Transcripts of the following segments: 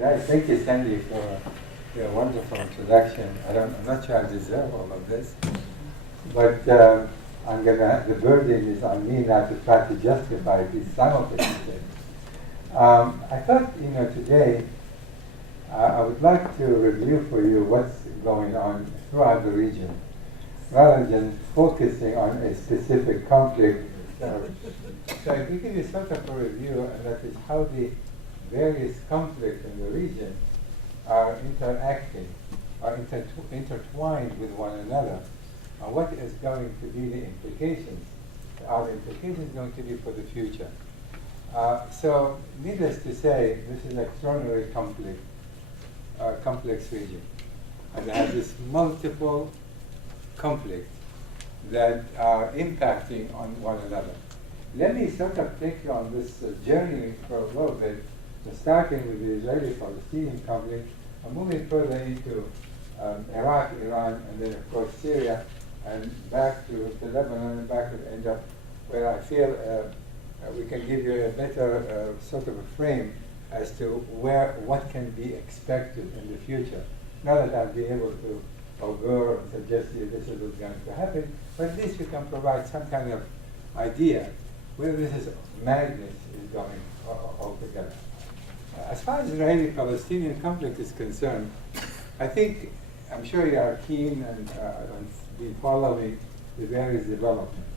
Nice. Thank you, Sandy, for your wonderful introduction. I'm not sure I deserve all of this, but the burden is on me now to try to justify these simultaneous things. I thought, today I would like to review for you what's going on throughout the region, rather than focusing on a specific conflict. So I can give you sort of a review, and that is how the various conflicts in the region are interacting, are intertwined with one another, and what is going to be the implications, are the implications going to be for the future. So needless to say, this is an extraordinarily complex region, and it has this multiple conflicts that are impacting on one another. Let me sort of take you on this journey for a little bit, starting with the Israeli-Palestinian conflict, and moving further into Iraq, Iran, and then of course Syria, and back to Lebanon, and back and end up where I feel we can give you a better sort of a frame as to what can be expected in the future. Not that I'll be able to over and suggest to you this is what's going to happen, but at least we can provide some kind of idea where this madness is going altogether. As far as Israeli-Palestinian conflict is concerned, I'm sure you are keen and be following the various developments.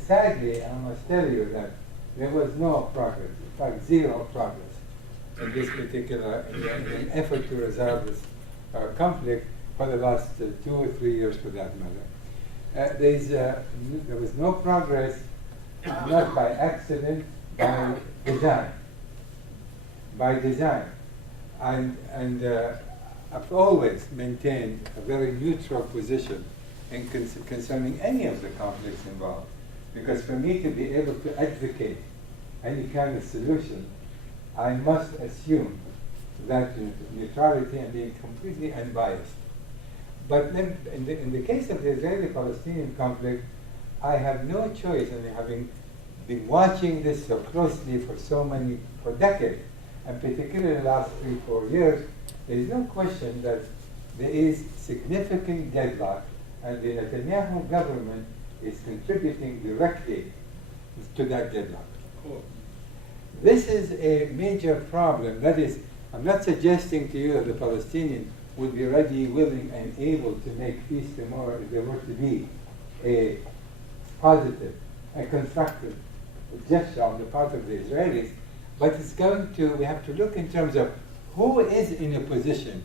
Sadly, I must tell you that there was no progress, in fact, zero progress in this particular, in an effort to resolve this conflict for the last 2 or 3 years, for that matter. There was no progress, not by accident, by design. By design. And I've always maintained a very neutral position concerning any of the conflicts involved. Because for me to be able to advocate any kind of solution, I must assume that neutrality and being completely unbiased. But then, in the case of the Israeli-Palestinian conflict, I have no choice, and having been watching this so closely for decades, and particularly the last 3-4 years, there is no question that there is significant deadlock, and the Netanyahu government is contributing directly to that deadlock. Cool. This is a major problem. That is, I'm not suggesting to you that the Palestinians would be ready, willing, and able to make peace tomorrow if there were to be a positive, a constructive gesture on the part of the Israelis. But we have to look in terms of who is in a position,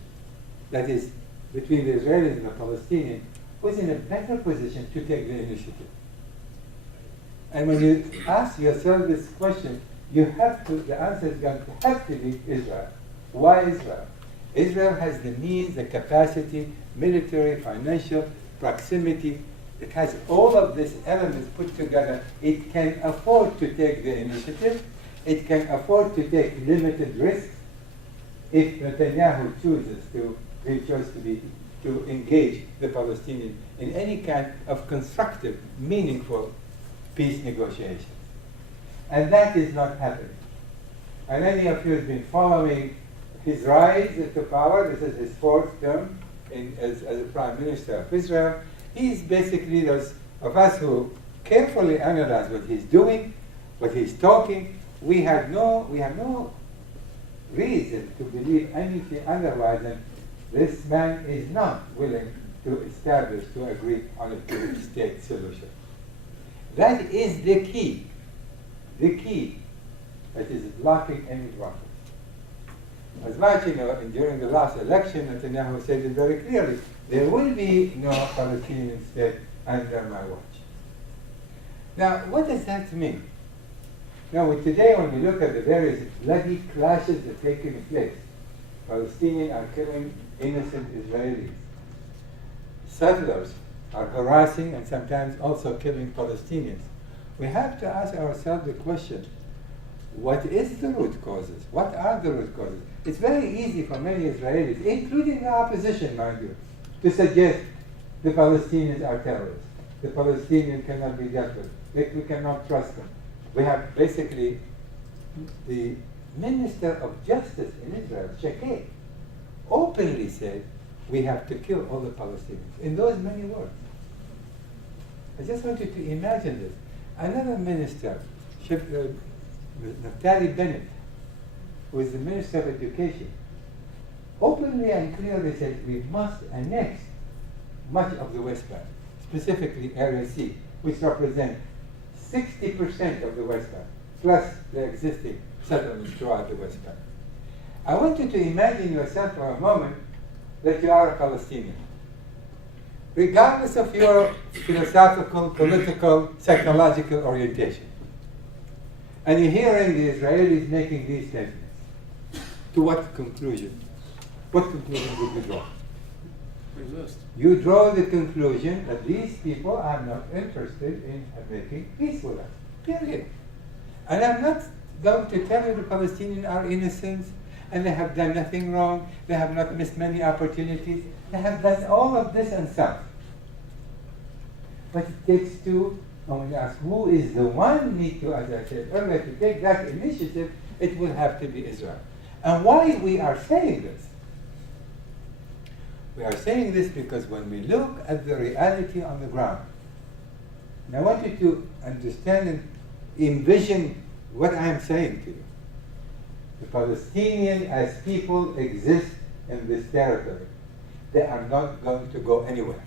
that is, between the Israelis and the Palestinians, who's in a better position to take the initiative. And when you ask yourself this question, the answer is going to have to be Israel. Why Israel? Israel has the means, the capacity, military, financial, proximity. It has all of these elements put together. It can afford to take the initiative. It can afford to take limited risks if Netanyahu chooses to engage the Palestinians in any kind of constructive, meaningful peace negotiations. And that is not happening. And any of you who have been following his rise to power, this is his 4th term as a Prime Minister of Israel, he's basically those of us who carefully analyze what he's doing, what he's talking. We have no reason to believe anything otherwise than this man is not willing to agree on a two-state solution. That is the key that is blocking any progress. As much, during the last election, Netanyahu said it very clearly, there will be no Palestinian state under my watch. Now, what does that mean? Now, today, when we look at the various bloody clashes that are taking place, Palestinians are killing innocent Israelis. Settlers are harassing and sometimes also killing Palestinians. We have to ask ourselves the question, what is the root causes? What are the root causes? It's very easy for many Israelis, including the opposition, mind you, to suggest the Palestinians are terrorists. The Palestinians cannot be dealt with. We cannot trust them. We have basically the Minister of Justice in Israel, Shakeh, openly said, we have to kill all the Palestinians, in those many words. I just want you to imagine this. Another minister, Naftali Bennett, who is the Minister of Education, openly and clearly said we must annex much of the West Bank, specifically Area C, which represents 60% of the West Bank, plus the existing settlements throughout the West Bank. I want you to imagine yourself for a moment that you are a Palestinian. Regardless of your philosophical, political, psychological orientation. And you're hearing the Israelis making these statements. To what conclusion? What conclusion would you draw? Resist. You draw the conclusion that these people are not interested in making peace with us. Period. And I'm not going to tell you the Palestinians are innocent and they have done nothing wrong, they have not missed many opportunities, they have done all of this and some. But it takes two, and when you ask who is the one need to, as I said earlier, to take that initiative, it will have to be Israel. And why we are saying this? We are saying this because when we look at the reality on the ground, and I want you to understand and envision what I am saying to you. The Palestinians as people exist in this territory. They are not going to go anywhere.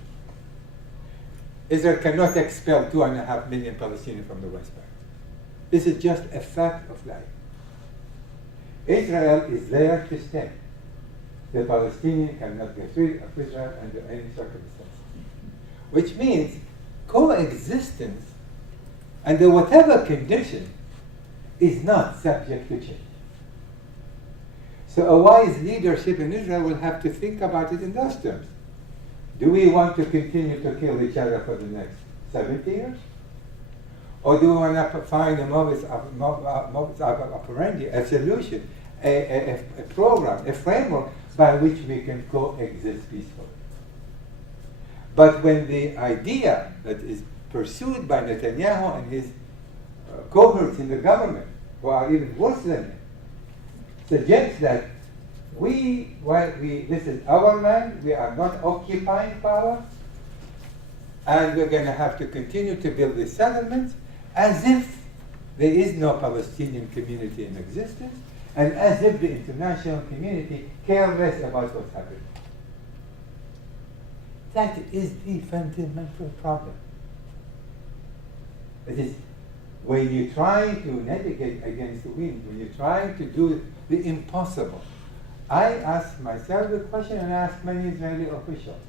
Israel cannot expel 2.5 million Palestinians from the West Bank. This is just a fact of life. Israel is there to stay. The Palestinians cannot get rid of Israel under any circumstance. Which means coexistence under whatever condition is not subject to change. So a wise leadership in Israel will have to think about it in those terms. Do we want to continue to kill each other for the next 70 years? Or do we want to find a modus operandi, a solution, a program, a framework by which we can coexist peacefully? But when the idea that is pursued by Netanyahu and his cohorts in the government, who are even worse than him, suggests that this is our land, we are not occupying power, and we're going to have to continue to build these settlements as if there is no Palestinian community in existence, and as if the international community cares less about what's happening. That is the fundamental problem. It is when you try to navigate against the wind, when you try to do the impossible. I ask myself the question, and I ask many Israeli officials,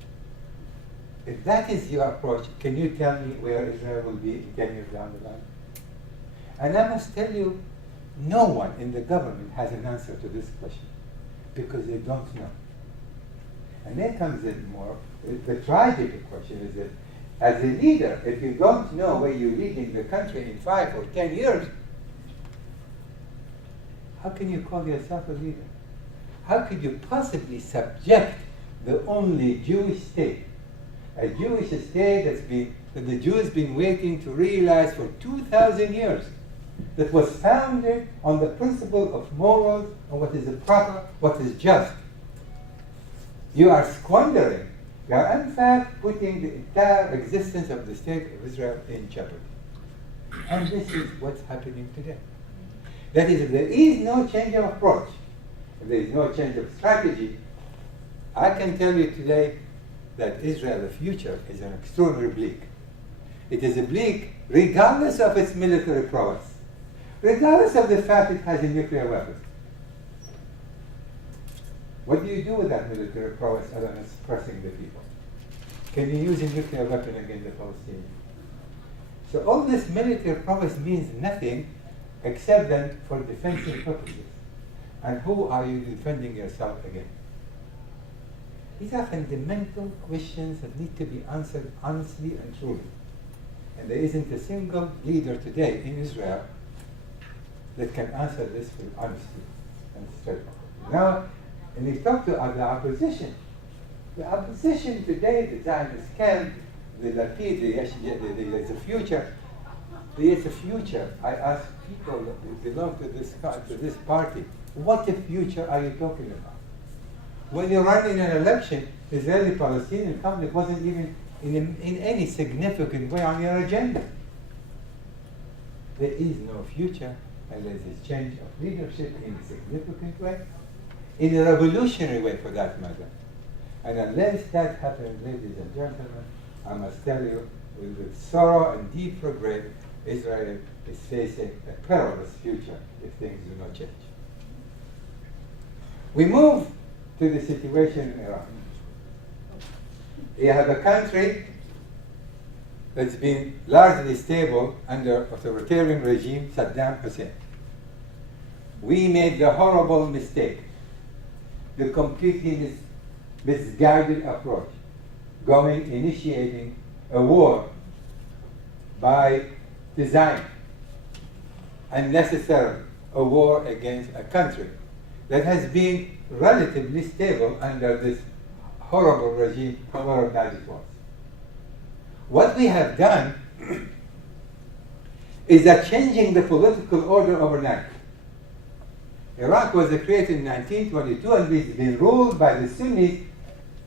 if that is your approach, can you tell me where Israel will be 10 years down the line? And I must tell you, no one in the government has an answer to this question, because they don't know. And then comes in more, the tragic question is that, as a leader, if you don't know where you're leading the country in 5 or 10 years, how can you call yourself a leader? How could you possibly subject the only Jewish state, a Jewish state that the Jews been waiting to realize for 2,000 years, that was founded on the principle of morals and what is proper, what is just? You are squandering. You are in fact putting the entire existence of the state of Israel in jeopardy. And this is what's happening today. That is, if there is no change of approach, if there is no change of strategy, I can tell you today that Israel, the future, is an extraordinarily bleak. It is a bleak regardless of its military prowess, regardless of the fact it has a nuclear weapon. What do you do with that military prowess other than suppressing the people? Can you use a nuclear weapon against the Palestinians? So all this military prowess means nothing except then for defensive purposes. And who are you defending yourself against? These are fundamental questions that need to be answered honestly and truly. And there isn't a single leader today in Israel that can answer this with honesty and straightforward. Now, and we talk to the opposition. The opposition today, the Zionist camp, the Lapid, the future, there is a future. I ask people that belong to this party, what future are you talking about? When you run in an election, Israeli-Palestinian conflict wasn't even in any significant way on your agenda. There is no future unless a change of leadership in a significant way, in a revolutionary way for that matter. And unless that happens, ladies and gentlemen, I must tell you, with sorrow and deep regret, Israel is facing a perilous future if things do not change. We move to the situation in Iran. You have a country that's been largely stable under authoritarian regime Saddam Hussein. We made the horrible mistake, the completely misguided approach, initiating a war by design, unnecessarily, a war against a country that has been relatively stable under this horrible regime, however bad it was. What we have done is that changing the political order overnight. Iraq was created in 1922 and it's been ruled by the Sunnis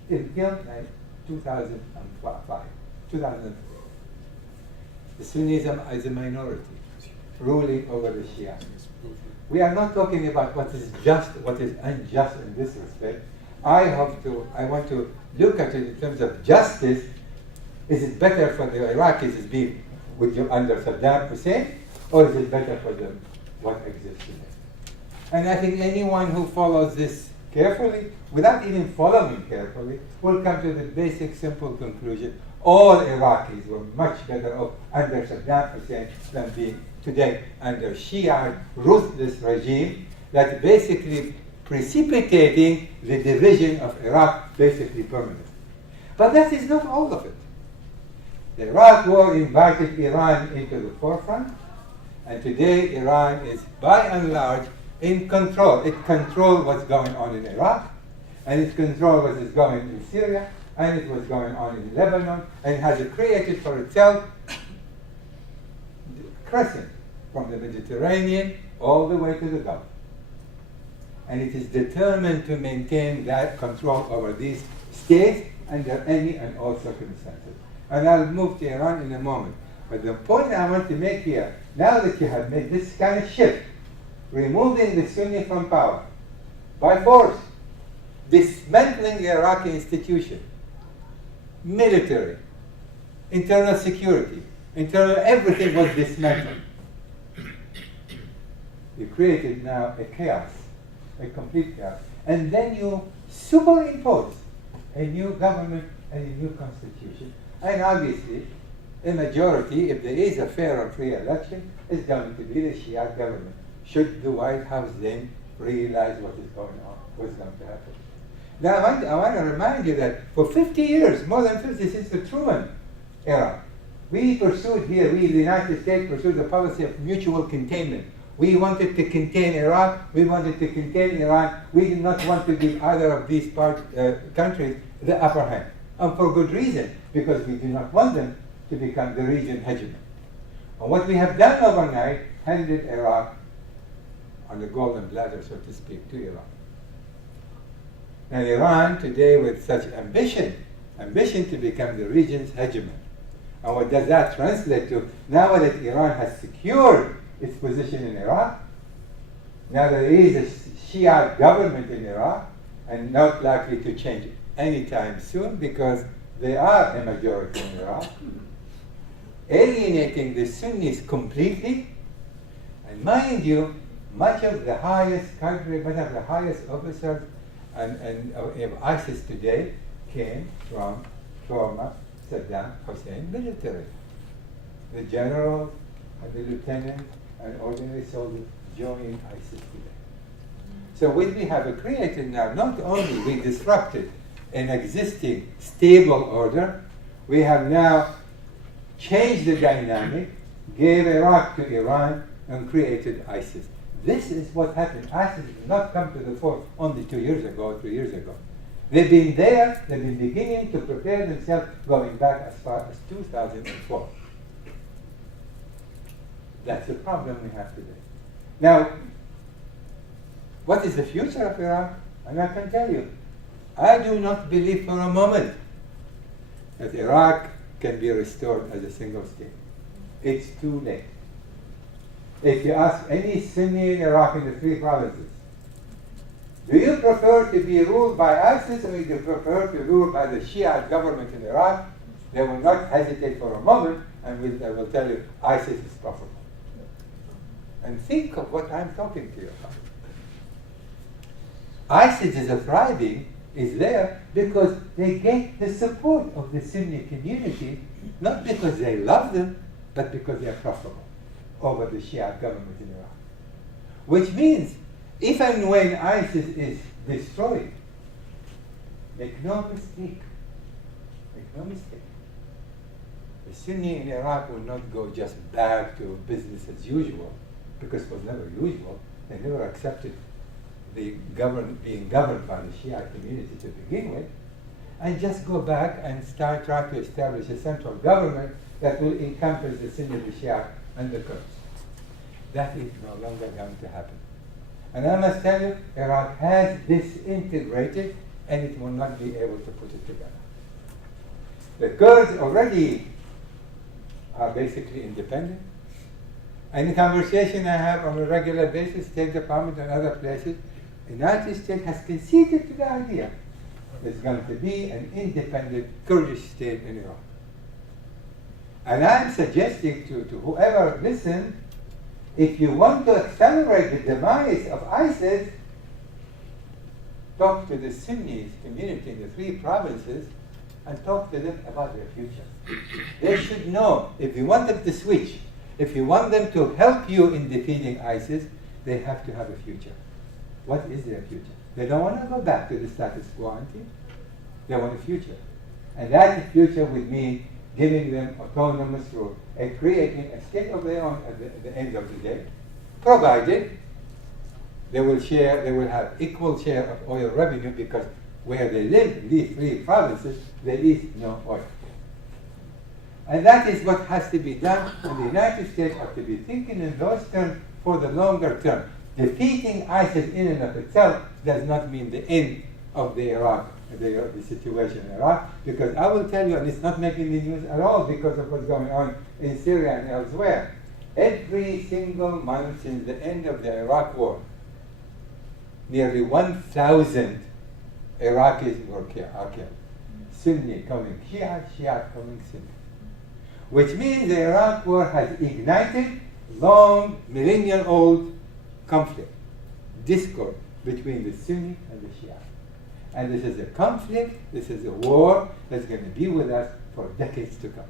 until 2005. The Sunnism is a minority, ruling over the Shia. We are not talking about what is just, what is unjust in this respect. I want to look at it in terms of justice. Is it better for the Iraqis to be under Saddam Hussein, or is it better for them what exists today? And I think anyone who follows this carefully, without even following carefully, will come to the basic, simple conclusion: all Iraqis were much better off under Saddam Hussein than being today under Shia ruthless regime that's basically precipitating the division of Iraq basically permanently. But that is not all of it. The Iraq War invited Iran into the forefront, and today Iran is by and large in control. It controls what's going on in Iraq, and it controls what is going in Syria, and it was going on in Lebanon, and it has created for itself a crescent from the Mediterranean all the way to the Gulf. And it is determined to maintain that control over these states under any and all circumstances. And I'll move to Iran in a moment. But the point I want to make here, now that you have made this kind of shift, removing the Sunni from power by force, dismantling the Iraqi institution, military, internal security, everything was dismantled. You created now a chaos, a complete chaos. And then you superimpose a new government and a new constitution. And obviously, a majority, if there is a fair and free election, is going to be the Shia government. Should the White House then realize what is going on, what's going to happen? Now, I want to remind you that for 50 years, more than 50 since the Truman era, we, the United States, pursued the policy of mutual containment. We wanted to contain Iraq, we wanted to contain Iran. We did not want to give either of these countries the upper hand. And for good reason, because we do not want them to become the region hegemon. And what we have done overnight, handed Iraq on the golden platter, so to speak, to Iran. And Iran today, with such ambition to become the region's hegemon. And what does that translate to? Now that Iran has secured its position in Iraq, now there is a Shia government in Iraq, and not likely to change anytime soon because they are a majority in Iraq, alienating the Sunnis completely. And mind you, much of the highest officers of ISIS today came from former Saddam Hussein military. The generals and the lieutenants and ordinary soldiers joined ISIS today. So what we have created now, not only we disrupted an existing stable order, we have now changed the dynamic, gave Iraq to Iran, and created ISIS. This is what happened. ISIS did not come to the fore only 2 years ago, 3 years ago. They've been there, they've been beginning to prepare themselves going back as far as 2004. That's the problem we have today. Now, what is the future of Iraq? And I can tell you, I do not believe for a moment that Iraq can be restored as a single state. It's too late. If you ask any Sunni in Iraq in the 3 provinces, do you prefer to be ruled by ISIS or do you prefer to rule by the Shia government in Iraq? They will not hesitate for a moment and they will tell you ISIS is preferable. And think of what I'm talking to you about. ISIS is thriving, is there because they get the support of the Sunni community, not because they love them, but because they are preferable over the Shia government in Iraq. Which means, if and when ISIS is destroyed, make no mistake, the Sunni in Iraq will not go just back to business as usual, because it was never usual. They never accepted being governed by the Shia community to begin with, and just go back and start trying to establish a central government that will encompass the Sunni, the Shia, and the Kurds. That is no longer going to happen. And I must tell you, Iraq has disintegrated, and it will not be able to put it together. The Kurds already are basically independent. And the conversation I have on a regular basis, State Department and other places, the United States has conceded to the idea there's going to be an independent Kurdish state in Iraq. And I'm suggesting to whoever listens, if you want to accelerate the demise of ISIS, talk to the Sunni community in the 3 provinces and talk to them about their future. They should know, if you want them to switch, if you want them to help you in defeating ISIS, they have to have a future. What is their future? They don't want to go back to the status quo ante. They want a future. And that future would mean giving them autonomous rule and creating a state of their own at the end of the day, provided they will have equal share of oil revenue, because where they live, in these 3 provinces, there is no oil. And that is what has to be done, and the United States have to be thinking in those terms for the longer term. Defeating ISIS in and of itself does not mean the end of the situation in Iraq, because I will tell you, and it's not making the news at all because of what's going on in Syria and elsewhere. Every single month since the end of the Iraq war, nearly 1,000 Iraqis are killed. Sunni coming Shia, Shia coming Sunni. Which means the Iraq war has ignited long, millennial-old conflict, discord between the Sunni and the Shia. And this is a conflict, this is a war that's going to be with us for decades to come.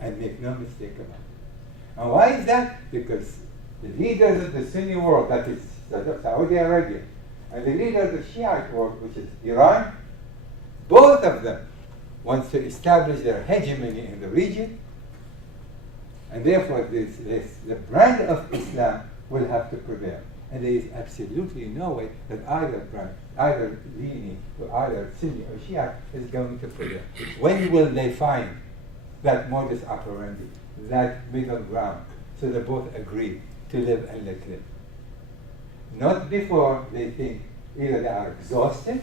And make no mistake about it. And why is that? Because the leaders of the Sunni world, that is Saudi Arabia, and the leaders of the Shiite world, which is Iran, both of them want to establish their hegemony in the region, and therefore the brand of Islam will have to prevail. And there is absolutely no way that either brand, either leaning or either Sunni or Shia is going to prevail. When will they find that modus operandi, that middle ground, so they both agree to live and let live? Not before they think either they are exhausted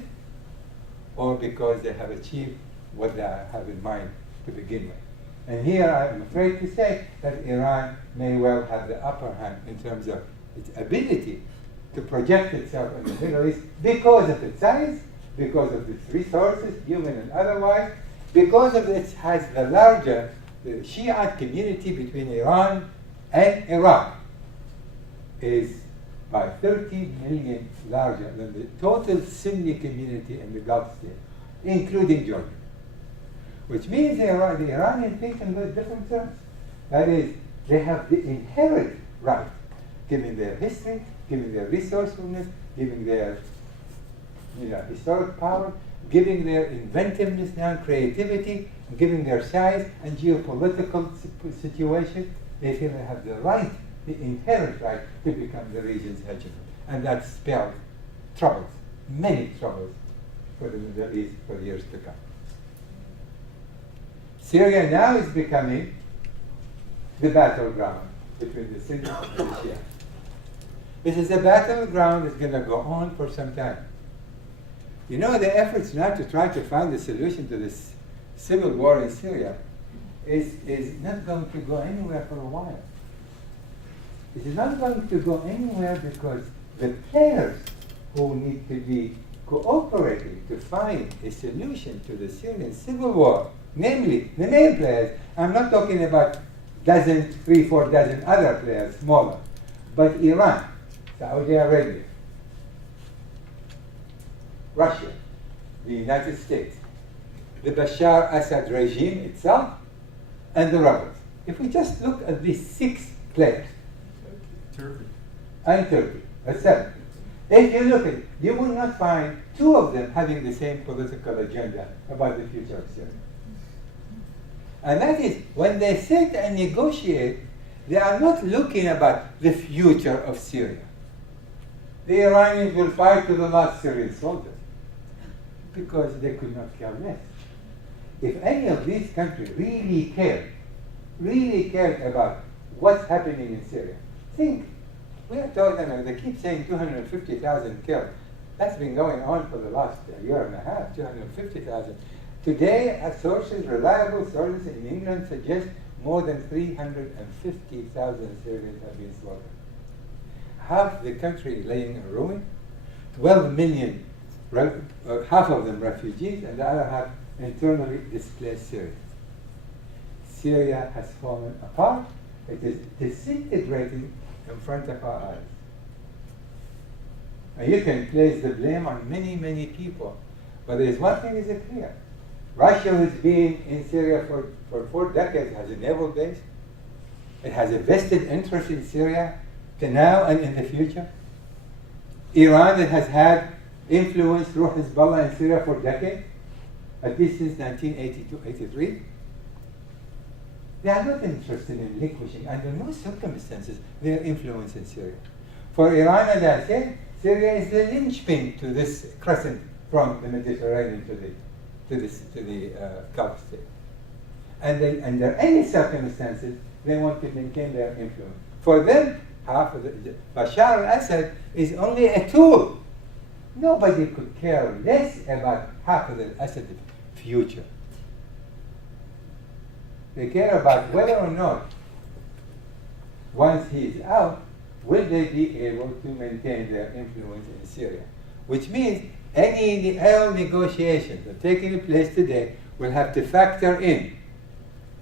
or because they have achieved what they have in mind to begin with. And here I'm afraid to say that Iran may well have the upper hand in terms of its ability to project itself in the Middle East because of its size, because of its resources, human and otherwise, because of it has the larger Shiite community between Iran and Iraq is by 30 million larger than the total Sunni community in the Gulf state, including Jordan. Which means the Iranians think in those different terms. That is, they have the inherent right, given their history, given their resourcefulness, given their historic power, giving their inventiveness now, creativity, giving their size and geopolitical situation, they feel they have the right, the inherent right to become the region's hegemon. And that spells troubles, many troubles for the Middle East for years to come. Syria now is becoming the battleground between the Sunni and the Shia. This is a battleground that's going to go on for some time. You know, the efforts now to try to find a solution to this civil war in Syria is not going to go anywhere for a while. It is not going to go anywhere because the players who need to be cooperating to find a solution to the Syrian civil war, namely the main players, I'm not talking about 3-4 dozen other players, smaller, but Iran, Saudi Arabia, Russia, the United States, the Bashar Assad regime itself, and the rebels. If we just look at these 6 players, Turkey. and Turkey, that's 7. If you look at it, you will not find 2 of them having the same political agenda about the future of Syria. And that is, when they sit and negotiate, they are not looking about the future of Syria. The Iranians will fight to the last Syrian soldier because they could not care less. If any of these countries really cared about what's happening in Syria, think, we are talking, they keep saying 250,000 killed. That's been going on for the last year and a half, 250,000. Today, sources, reliable sources in England suggest more than 350,000 Syrians have been slaughtered. Half the country laying in ruin, 12 million, half of them refugees, and the other half internally displaced Syrians. Syria has fallen apart. It is disintegrating in front of our eyes. And you can place the blame on many, many people, but there is one thing is clear. Russia has been in Syria for 4 decades, has a naval base. It has a vested interest in Syria to now and in the future. Iran, that has had influence through Hezbollah in Syria for decades, at least since 1982-83. They are not interested in relinquishing, under no circumstances, their influence in Syria. For Iran, as I said, Syria is the linchpin to this crescent from the Mediterranean to the Gulf state. And they, under any circumstances, they want to maintain their influence. For them, Bashar al-Assad is only a tool. Nobody could care less about Hafez al-Assad's future. They care about whether or not, once he is out, will they be able to maintain their influence in Syria? Which means any negotiations that are taking place today will have to factor in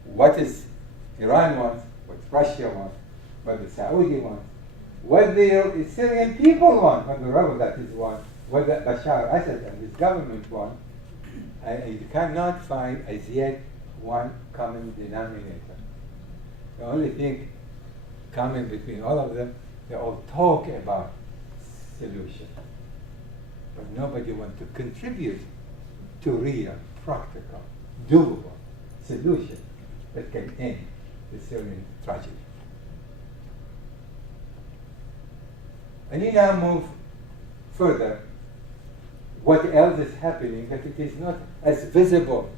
what is Iran wants, what Russia wants, what the Saudi wants, what the Syrian people want, what the rebel that is want, what Bashar al-Assad and his government want. And you cannot find as yet one common denominator. The only thing common between all of them, they all talk about solution. But nobody wants to contribute to real, practical, doable solution that can end the Syrian tragedy. And you now move further. What else is happening that it is not as visible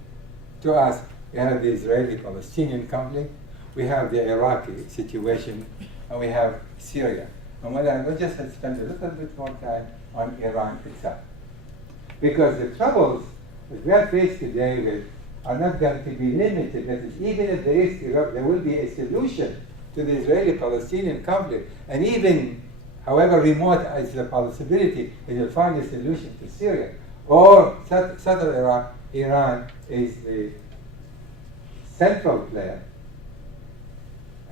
to us? We have the Israeli-Palestinian conflict, we have the Iraqi situation, and we have Syria. And what I will just spend a little bit more time on Iran itself. Because the troubles that we are faced today with are not going to be limited. That is, even if there will be a solution to the Israeli-Palestinian conflict, and even however remote as the possibility, it will find a solution to Syria or southern Iraq, Iran is the central player,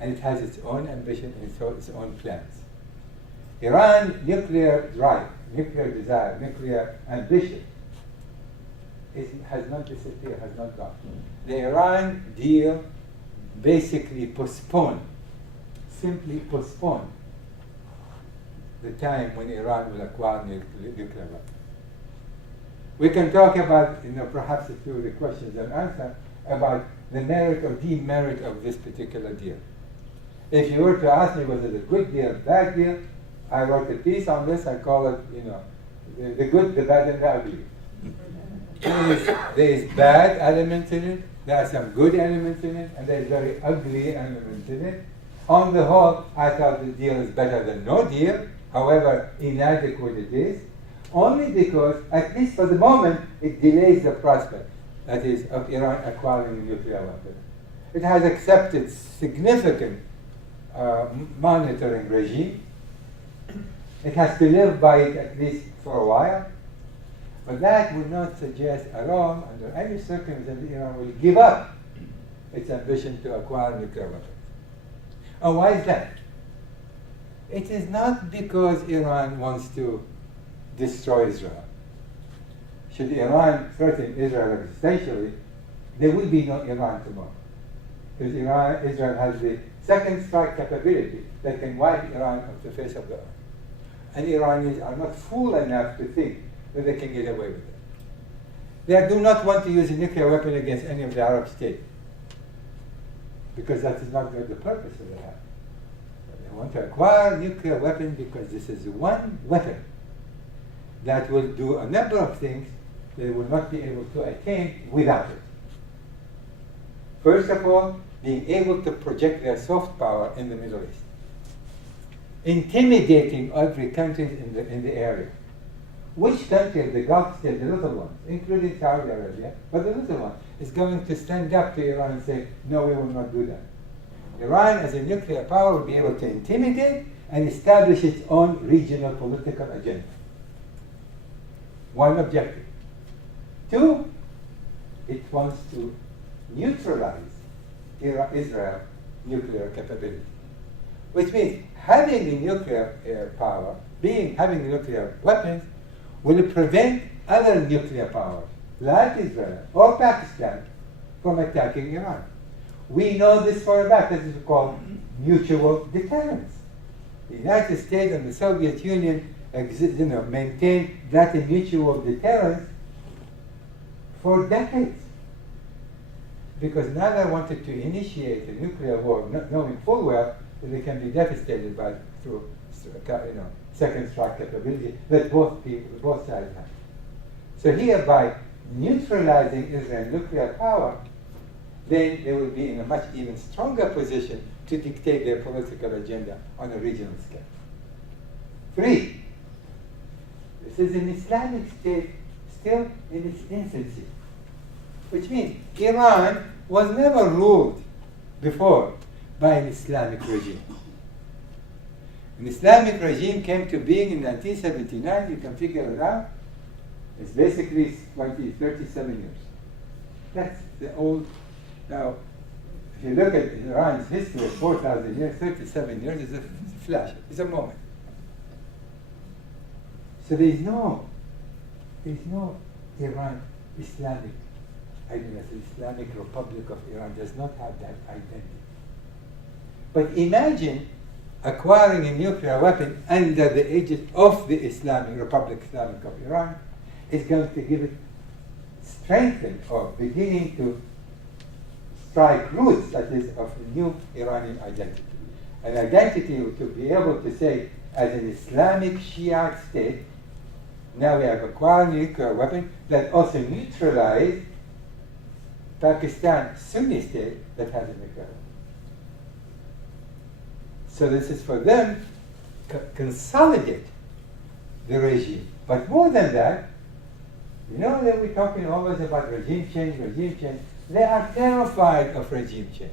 and it has its own ambition and its own plans. Iran nuclear drive, nuclear desire, nuclear ambition has not disappeared, has not gone. The Iran deal basically postponed, simply postponed the time when Iran will acquire nuclear weapons. We can talk about, perhaps a few of the questions and answer about the merit or demerit of this particular deal. If you were to ask me whether it's a good deal, bad deal, I wrote a piece on this. I call it, the good, the bad, and the ugly. There is bad elements in it. There are some good elements in it, and there is very ugly elements in it. On the whole, I thought the deal is better than no deal, however inadequate it is, only because, at least for the moment, it delays the prospect, that is, of Iran acquiring a nuclear weapon. It has accepted significant monitoring regime. It has to live by it at least for a while. But that would not suggest at all, under any circumstance, Iran will give up its ambition to acquire nuclear weapons. And why is that? It is not because Iran wants to destroy Israel. Should Iran threaten Israel existentially, there will be no Iran tomorrow. Because Israel has the second strike capability that can wipe Iran off the face of the earth. And Iranians are not fool enough to think that they can get away with it. They do not want to use a nuclear weapon against any of the Arab states, because that is not the purpose of that. They want to acquire a nuclear weapon because this is one weapon that will do a number of things they will not be able to attain without it. First of all, being able to project their soft power in the Middle East, intimidating every country in the area. Which country of the Gulf states, the little ones, including Saudi Arabia, but the little one, is going to stand up to Iran and say, no, we will not do that. Iran, as a nuclear power, will be able to intimidate and establish its own regional political agenda. One objective. Two, it wants to neutralize Israel's nuclear capability. Which means having the nuclear power, having the nuclear weapons, will prevent other nuclear powers, like Israel or Pakistan, from attacking Iran. We know this for a fact. This is called mutual deterrence. The United States and the Soviet Union maintained that mutual deterrence for decades. Because neither wanted to initiate a nuclear war, knowing full well that they can be devastated through second strike capability that both sides have. So here, by neutralizing Israel's nuclear power, then they will be in a much even stronger position to dictate their political agenda on a regional scale. Three, this is an Islamic state still in its infancy, which means Iran was never ruled before by an Islamic regime. An Islamic regime came to being in 1979, you can figure it out. It's basically 37 years. That's the old. Now, if you look at Iran's history of 4,000 years, 37 years is a flash, it's a moment. So there's no Iran Islamic identity. Islamic Republic of Iran does not have that identity. But imagine acquiring a nuclear weapon under the aegis of the Islamic Republic Islamic of Iran is going to give it strengthen or beginning to strike roots, that is, of a new Iranian identity. An identity to be able to say, as an Islamic Shiite state, now we have acquired a nuclear weapon that also neutralized Pakistan Sunni state that has a nuclear weapon. So this is for them consolidate the regime. But more than that, you know that we're talking always about regime change. They are terrified of regime change.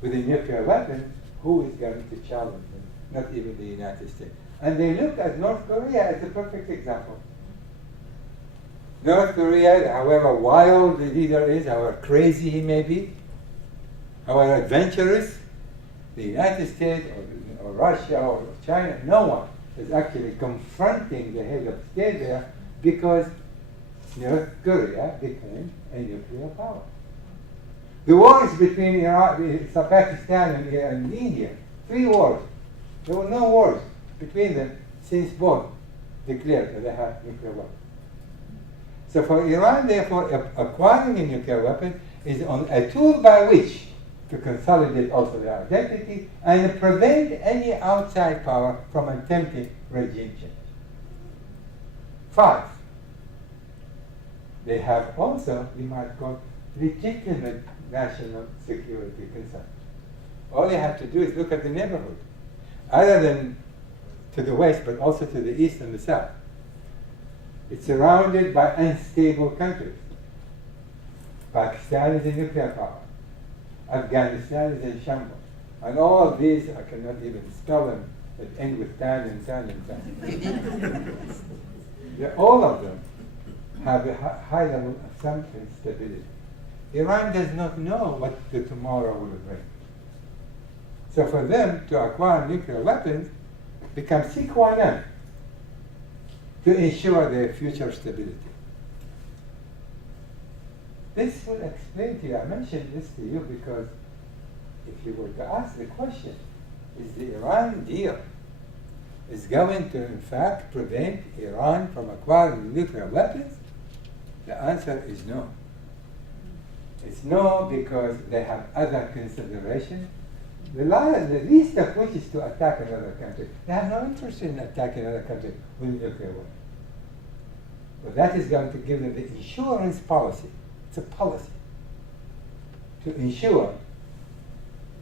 With a nuclear weapon, who is going to challenge them? Not even the United States. And they look at North Korea as a perfect example. North Korea, however wild the leader is, however crazy he may be, however adventurous, the United States or Russia or China, no one is actually confronting the head of state there because North Korea became a nuclear power. The wars between Pakistan and India, 3 wars. There were no wars between them since both declared that they had nuclear weapons. So for Iran, therefore, acquiring a nuclear weapon is a tool by which to consolidate also their identity and prevent any outside power from attempting regime change. 5, they have also, you might call, legitimate national security concerns. All you have to do is look at the neighborhood. Other than to the west, but also to the east and the south. It's surrounded by unstable countries. Pakistan is a nuclear power. Afghanistan is in shambles. And all of these, I cannot even spell them, that end with tan and tan and tan. All of them have a high level of some instability. Iran does not know what the tomorrow will bring. So for them to acquire nuclear weapons becomes sine qua non to ensure their future stability. This will explain to you, I mentioned this to you because if you were to ask the question, is the Iran deal is going to in fact prevent Iran from acquiring nuclear weapons? The answer is no. It's no because they have other considerations. The least of which is to attack another country. They have no interest in attacking another country with nuclear weapons. But that is going to give them the insurance policy. It's a policy to ensure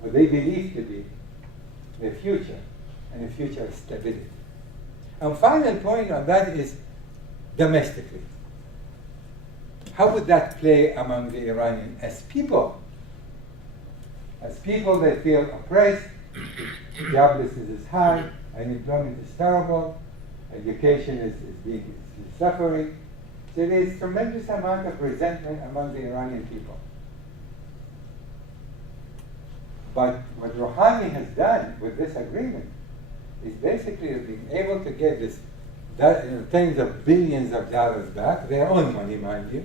what they believe to be the future and the future stability. And final point on that is domestically. How would that play among the Iranians as people? As people, they feel oppressed, joblessness is high, unemployment is terrible, education is suffering. So there is tremendous amount of resentment among the Iranian people. But what Rouhani has done with this agreement is basically being able to get this tens of billions of dollars back, their own money, mind you,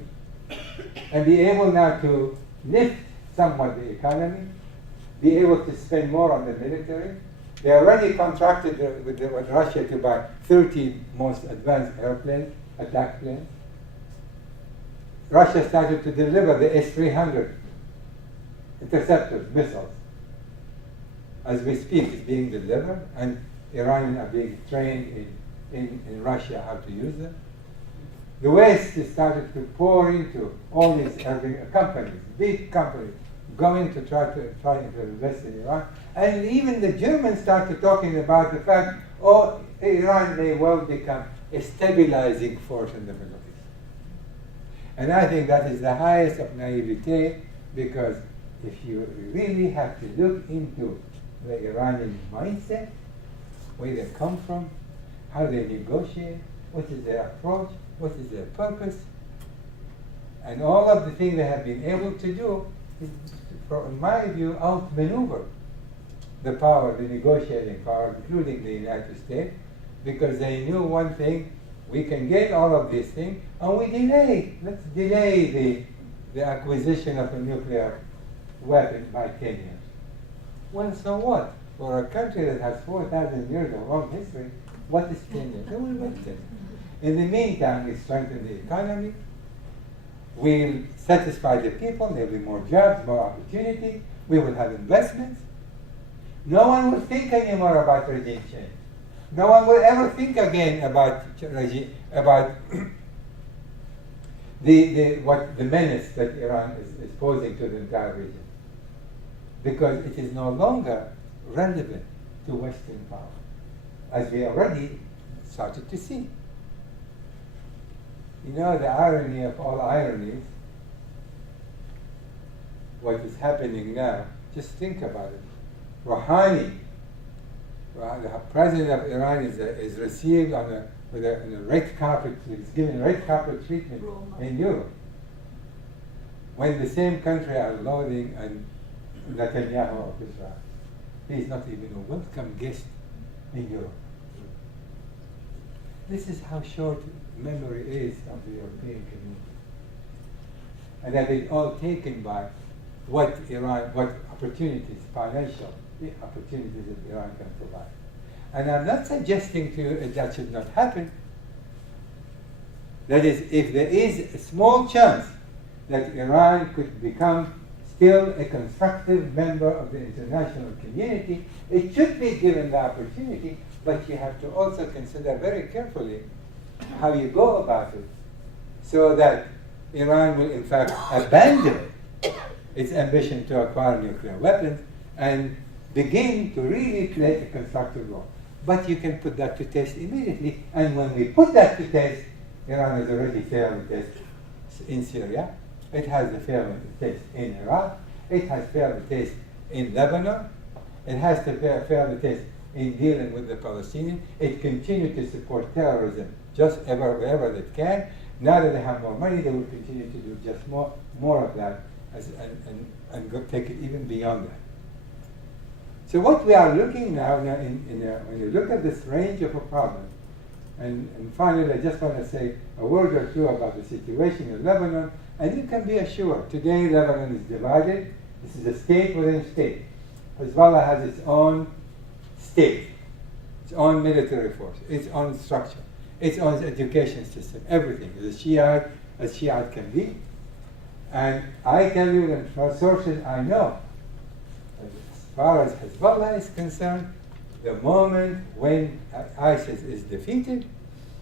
and be able now to lift somewhat the economy, be able to spend more on the military. They already contracted with Russia to buy 30 most advanced airplanes, attack planes. Russia started to deliver the S-300 interceptors, missiles. As we speak, it's being delivered, and Iranians are being trained in Russia how to use them. The West has started to pour into all these companies, big companies, going to try to invest in Iran. And even the Germans started talking about the fact, Iran may well become a stabilizing force in the Middle East. And I think that is the highest of naivete, because if you really have to look into the Iranian mindset, where they come from, how they negotiate, what is their approach, what is their purpose, and all of the things they have been able to do is, in my view, outmaneuver the power, the negotiating power, including the United States, because they knew one thing: we can get all of these things, and let's delay the acquisition of a nuclear weapon by 10 years. Well, so what? For a country that has 4,000 years of long history, what is 10 years? They will wait 10 years. In the meantime, we strengthen the economy, we'll satisfy the people, there will be more jobs, more opportunity, we will have investments. No one will think anymore about regime change. No one will ever think again about regime, about the menace that Iran is posing to the entire region. Because it is no longer relevant to Western power, as we already started to see. You know, the irony of all ironies, what is happening now, just think about it. Rouhani, the president of Iran, is received on a red carpet, is given red carpet treatment in Europe. When the same country are loading and Netanyahu of Israel. He is not even a welcome guest in Europe. This is how short memory is of the European community. And that it's all taken by what opportunities, financial opportunities that Iran can provide. And I'm not suggesting to you that should not happen. That is, if there is a small chance that Iran could become still a constructive member of the international community, it should be given the opportunity, but you have to also consider very carefully how you go about it, so that Iran will in fact abandon its ambition to acquire nuclear weapons and begin to really play a constructive role. But you can put that to test immediately, and when we put that to test, Iran has already failed the test in Syria, it has failed the test in Iraq, it has failed the test in Lebanon, it has to fail the test in dealing with the Palestinians. It continues to support terrorism just wherever it can. Now that they have more money, they will continue to do just more of that and take it even beyond that. So what we are looking now, when you look at this range of a problem, and finally I just want to say a word or two about the situation in Lebanon, and you can be assured, today Lebanon is divided. This is a state within a state. Hezbollah has its own state, its own military force, its own structure, its own education system, everything. It's as Shiite can be. And I tell you that from sources I know, as far as Hezbollah is concerned, the moment when ISIS is defeated,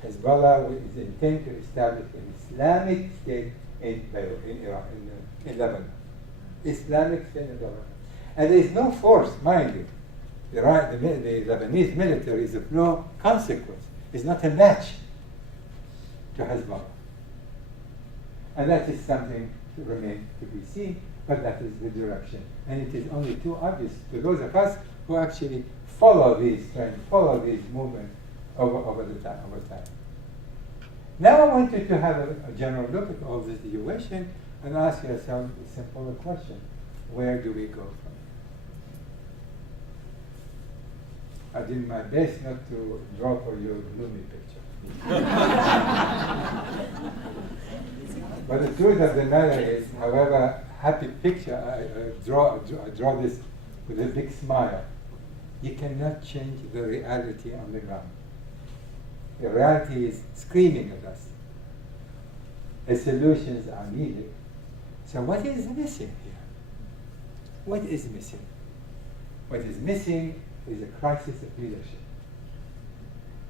Hezbollah is intent to establish an Islamic state in Iraq, in Lebanon. Islamic state in Lebanon. And there is no force, mind you. The Lebanese military is of no consequence. It's not a match to Hezbollah. And that is something to remain to be seen, but that is the direction. And it is only too obvious to those of us who actually follow these trends, follow these movements over time. Now I want you to have a general look at all this situation and ask yourself a simple question. Where do we go from here? I did my best not to draw for you a gloomy picture. But the truth of the matter is, however happy picture I draw this with a big smile, you cannot change the reality on the ground. The reality is screaming at us. The solutions are needed. So what is missing here? What is missing? What is missing is a crisis of leadership.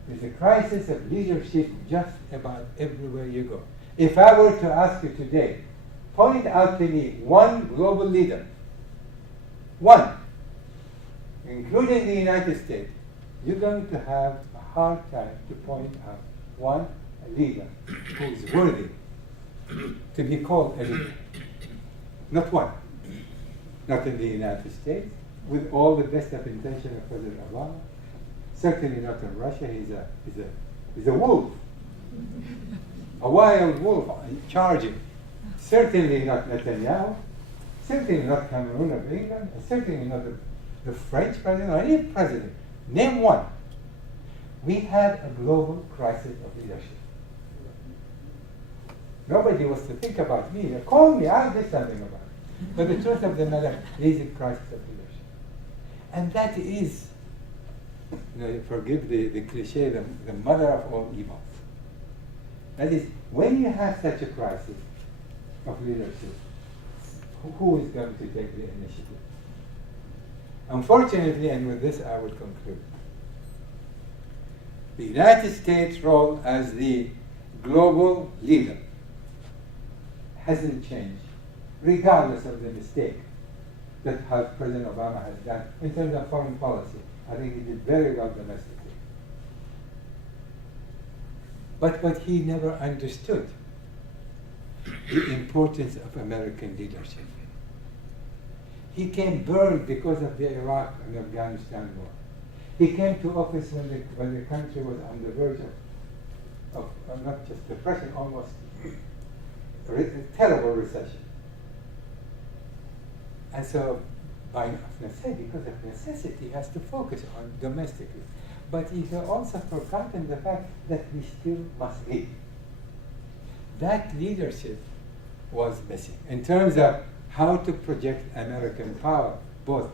There's a crisis of leadership just about everywhere you go. If I were to ask you today, point out to me one global leader, one, including the United States, you're going to have a hard time to point out one leader who is worthy to be called a leader. Not one. Not in the United States, with all the best of intention of President Obama. Certainly not in Russia. He's a wolf, a wild wolf charging. Certainly not Netanyahu. Certainly not Cameroon of England. And certainly not the French president or any president. Name one. We have a global crisis of leadership. Nobody wants to think about me. Call me. I'll do something about it. But the truth of the matter is a crisis of leadership. And that is, forgive the cliche, the mother of all evils. That is, when you have such a crisis of leadership, who is going to take the initiative? Unfortunately, and with this I will conclude, the United States' role as the global leader hasn't changed, regardless of the mistake that President Obama has done in terms of foreign policy. I think he did very well domestically. But what he never understood, the importance of American leadership. He came burned because of the Iraq and Afghanistan war. He came to office when the country was on the verge of not just depression, almost a terrible recession. And so, because of necessity, he has to focus on domestically. But he has also forgotten the fact that we still must lead. That leadership was missing in terms of how to project American power, both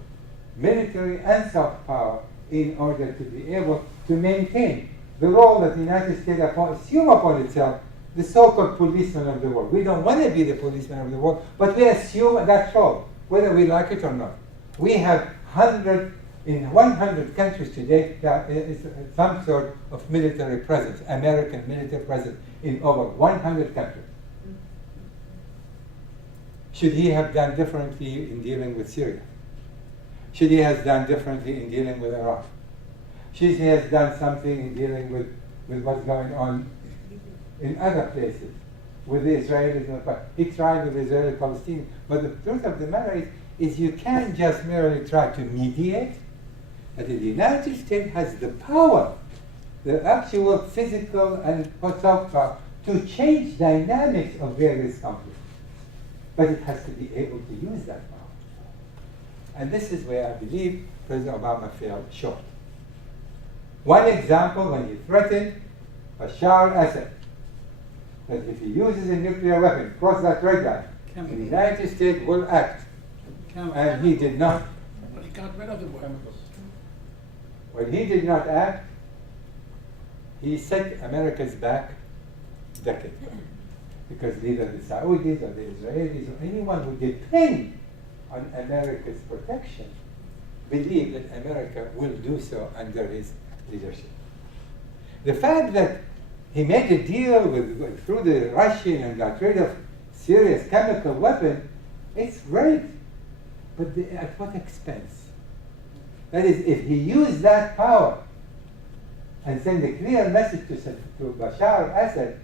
military and soft power, in order to be able to maintain the role that the United States assume upon itself, the so-called policeman of the world. We don't want to be the policeman of the world, but we assume that role, whether we like it or not. We have 100 countries today, there is some sort of military presence, American military presence in over 100 countries. Should he have done differently in dealing with Syria? Should he has done differently in dealing with Iraq? Should he has done something in dealing with what's going on in other places, with the Israelis and he tried with the Israeli-Palestinian. But the truth of the matter is you can't just merely try to mediate, but the United States has the power, the actual physical and soft power, to change dynamics of various conflicts. But it has to be able to use that power. And this is where I believe President Obama fell short. One example, when he threatened Bashar al-Assad, that if he uses a nuclear weapon, cross that red line, the United States will act. And he did not. But he got rid of the weapons. When he did not act, he set America's back decades. Because neither the Saudis or the Israelis or anyone who depend on America's protection believe that America will do so under his leadership. The fact that he made a deal through the Russian and got rid of serious chemical weapon, it's great. But at what expense? That is, if he used that power and sent a clear message to Bashar al-Assad,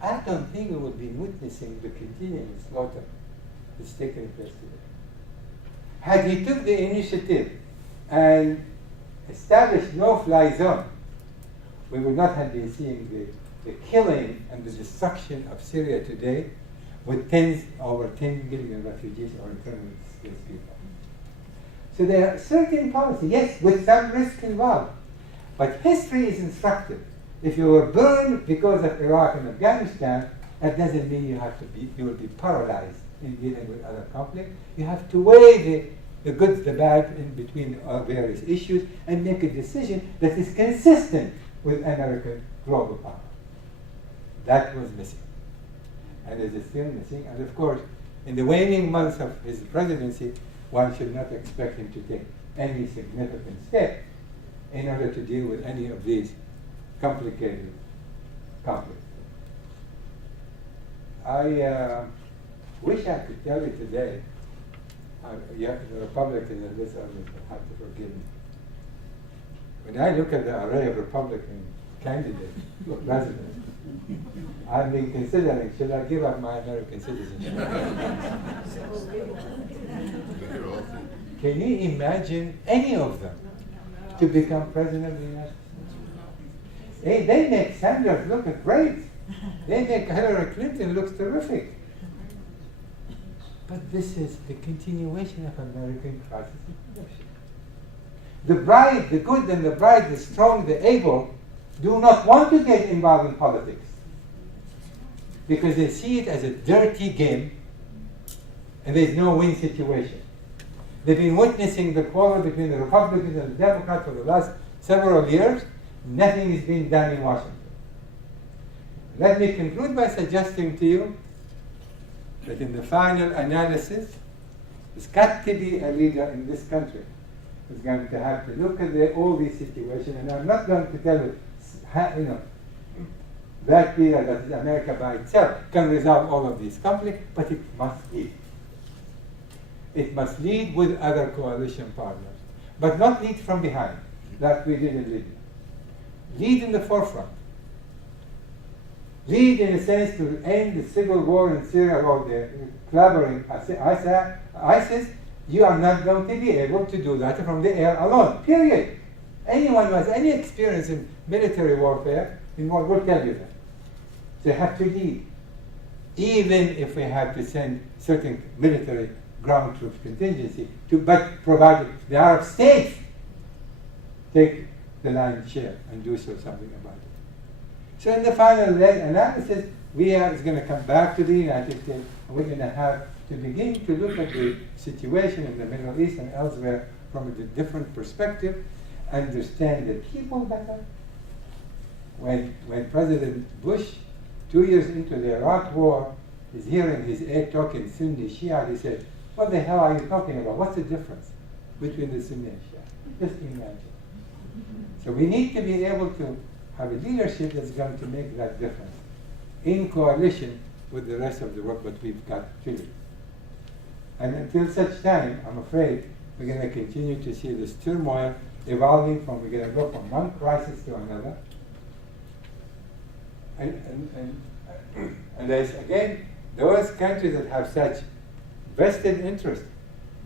I don't think we would be witnessing the continuing slaughter that's taking place today. Had he took the initiative and established no-fly zone, we would not have been seeing the killing and the destruction of Syria today with over 10 million refugees or internally displaced people. So there are certain policies, yes, with some risk involved, but history is instructive. If you were burned because of Iraq and Afghanistan, that doesn't mean you will be paralyzed in dealing with other conflicts. You have to weigh the good, the bad in between various issues and make a decision that is consistent with American global power. That was missing. And it is still missing. And of course, in the waning months of his presidency, one should not expect him to take any significant step in order to deal with any of these complicated conflicts. I wish I could tell you today, the Republicans in this audience will have to forgive me. When I look at the array of Republican candidates for president, I've been considering, should I give up my American citizenship? Can you imagine any of them to become president of the United States? They make Sanders look great. They make Hillary Clinton look terrific. But this is the continuation of American crisis of leadership. The bright, the good and the bright, the strong, the able, do not want to get involved in politics because they see it as a dirty game and there's no win situation. They've been witnessing the quarrel between the Republicans and the Democrats for the last several years. Nothing is being done in Washington. Let me conclude by suggesting to you that in the final analysis, there's got to be a leader in this country who's going to have to look at all these situations, and I'm not going to tell you, that leader, that is America by itself, can resolve all of these conflicts, but it must lead. It must lead with other coalition partners, but not lead from behind, like we did in Libya. Lead in the forefront. Lead in a sense to end the civil war in Syria or the clobbering ISIS. You are not going to be able to do that from the air alone, period. Anyone who has any experience in military warfare will tell you that. They have to lead. Even if we have to send certain military ground troops contingency, but provided the Arab states take the lion's share and do something about it. So in the final analysis, we are going to come back to the United States, and we're going to have to begin to look at the situation in the Middle East and elsewhere from a different perspective, understand the people better. When President Bush, 2 years into the Iraq war, is hearing his aide talking Sunni Shia, he said, what the hell are you talking about? What's the difference between the Sunni and Shia? Just imagine. So we need to be able to have a leadership that's going to make that difference in coalition with the rest of the world, but we've got to do. And until such time, I'm afraid we're going to continue to see this turmoil evolving from, we're going to go from one crisis to another. And there's, again, those countries that have such vested interest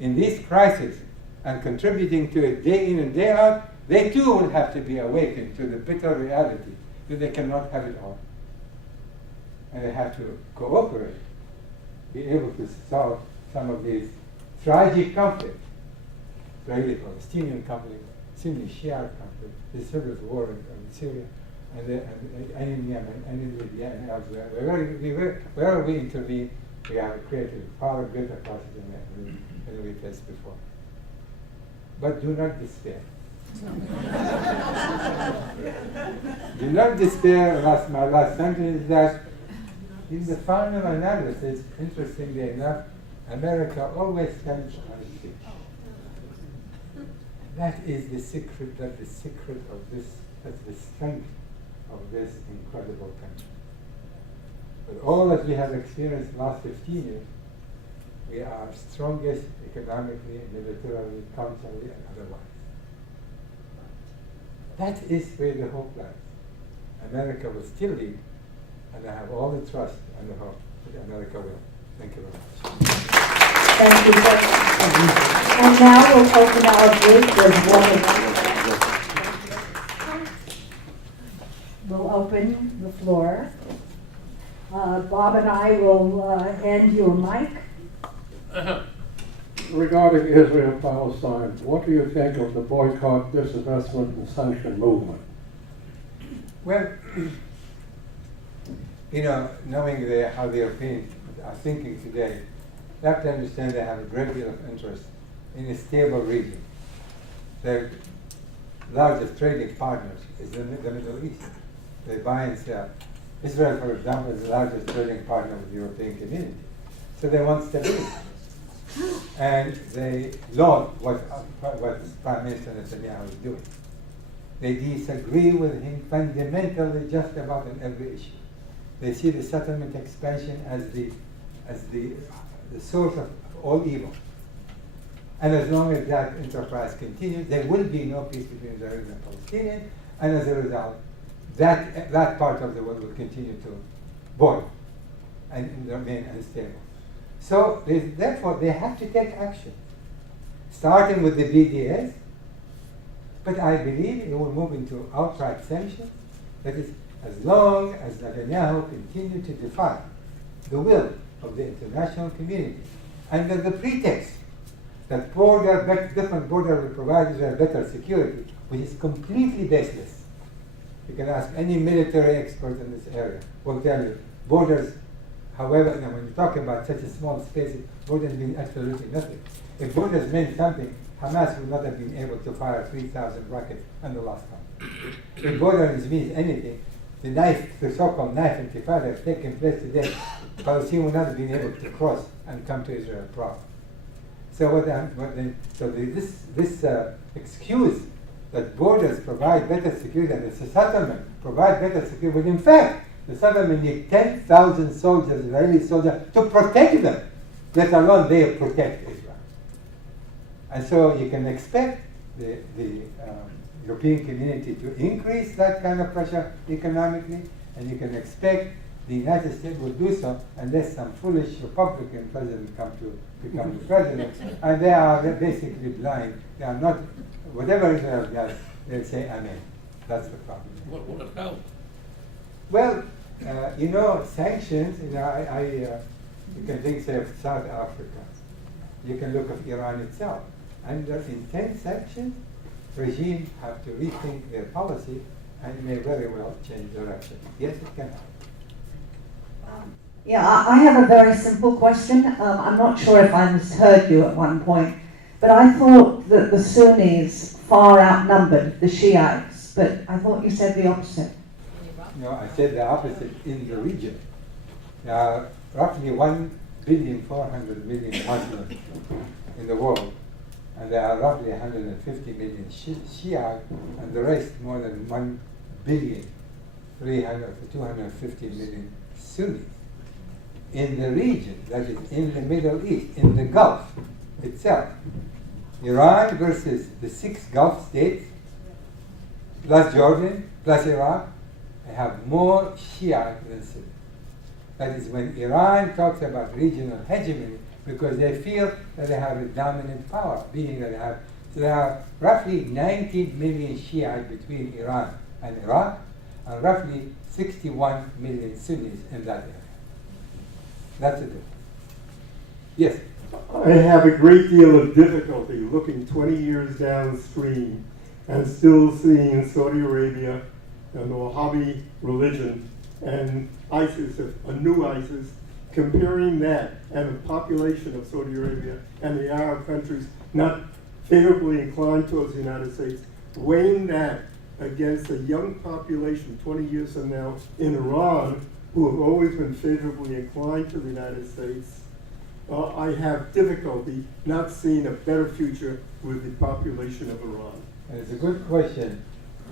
in these crises and contributing to it day in and day out, they too will have to be awakened to the bitter reality that they cannot have it all. And they have to cooperate, be able to solve some of these tragic conflicts. Israeli-Palestinian conflict, Sunni-Shia conflict, the civil war in Syria, and in Yemen, and in Libya, and elsewhere. Wherever we intervene, we have created far greater process than we faced before. But do not despair. Do not despair. My last sentence is that in the final analysis, interestingly enough, America always stands on its feet. That is the secret. That's the secret of this. That's the strength of this incredible country. With all that we have experienced in the last 15 years, we are strongest economically, militarily, culturally, and otherwise. That is where the hope lies. America will still lead, and I have all the trust and the hope that America will. Thank you very much. Thank you, sir. And now we'll open our group. We'll open the floor. Bob and I will hand you a mic. Regarding Israel-Palestine, what do you think of the boycott, disinvestment, and sanction movement? Well, knowing how the Europeans are thinking today, you have to understand they have a great deal of interest in a stable region. Their largest trading partners is the Middle East. They buy and sell. Israel, for example, is the largest trading partner with the European community. So they want stability. And they laud what Prime Minister Netanyahu is doing. They disagree with him fundamentally just about on every issue. They see the settlement expansion as the source of all evil. And as long as that enterprise continues, there will be no peace between Israelis and Palestinians, and as a result, that part of the world will continue to boil and remain unstable. So therefore, they have to take action, starting with the BDS. But I believe it will move into outright sanctions. That is, as long as Netanyahu continues to defy the will of the international community under the pretext that different border will provide Israel better security, which is completely baseless. You can ask any military expert in this area, will tell you, borders, however, when you talk about such a small space, borders mean absolutely nothing. If borders meant something, Hamas would not have been able to fire 3,000 rockets on the last time. If borders means anything, the so-called knife intifada has taken place today, Palestine would not have been able to cross and come to Israel proper. So this excuse that borders provide better security and the settlement provide better security, when in fact the settlement need 10,000 soldiers, Israeli soldiers, to protect them, let alone they protect Israel. And so you can expect the European community to increase that kind of pressure economically, and you can expect the United States will do so unless some foolish Republican president come to become the president, and they're basically blind. They are not, whatever Israel does, they'll say amen. That's the problem. What would it help? Well, sanctions, you can think, say, of South Africa. You can look at Iran itself. Under intense sanctions, regimes have to rethink their policy and may very well change direction. Yes, it can help. Yeah, I have a very simple question. I'm not sure if I misheard you at one point, but I thought that the Sunnis far outnumbered the Shiites, but I thought you said the opposite. No, I said the opposite in the region. There are roughly 1,400,000,000 Muslims in the world, and there are roughly 150 million Shiites, and the rest, more than 1,300,000,000 to 250 million Sunnis. In the region, that is in the Middle East, in the Gulf itself, Iran versus the 6 Gulf states, plus Jordan, plus Iraq, they have more Shiite than Sunni. That is when Iran talks about regional hegemony, because they feel that they have a dominant power, being that they have, so there are roughly 90 million Shiite between Iran and Iraq, and roughly 61 million Sunnis in that area. That's a difference. Yes? I have a great deal of difficulty looking 20 years downstream and still seeing Saudi Arabia and the Wahhabi religion and ISIS, a new ISIS, comparing that and the population of Saudi Arabia and the Arab countries not favorably inclined towards the United States, weighing that against a young population 20 years from now in Iran who have always been favorably inclined to the United States. I have difficulty not seeing a better future with the population of Iran. And it's a good question,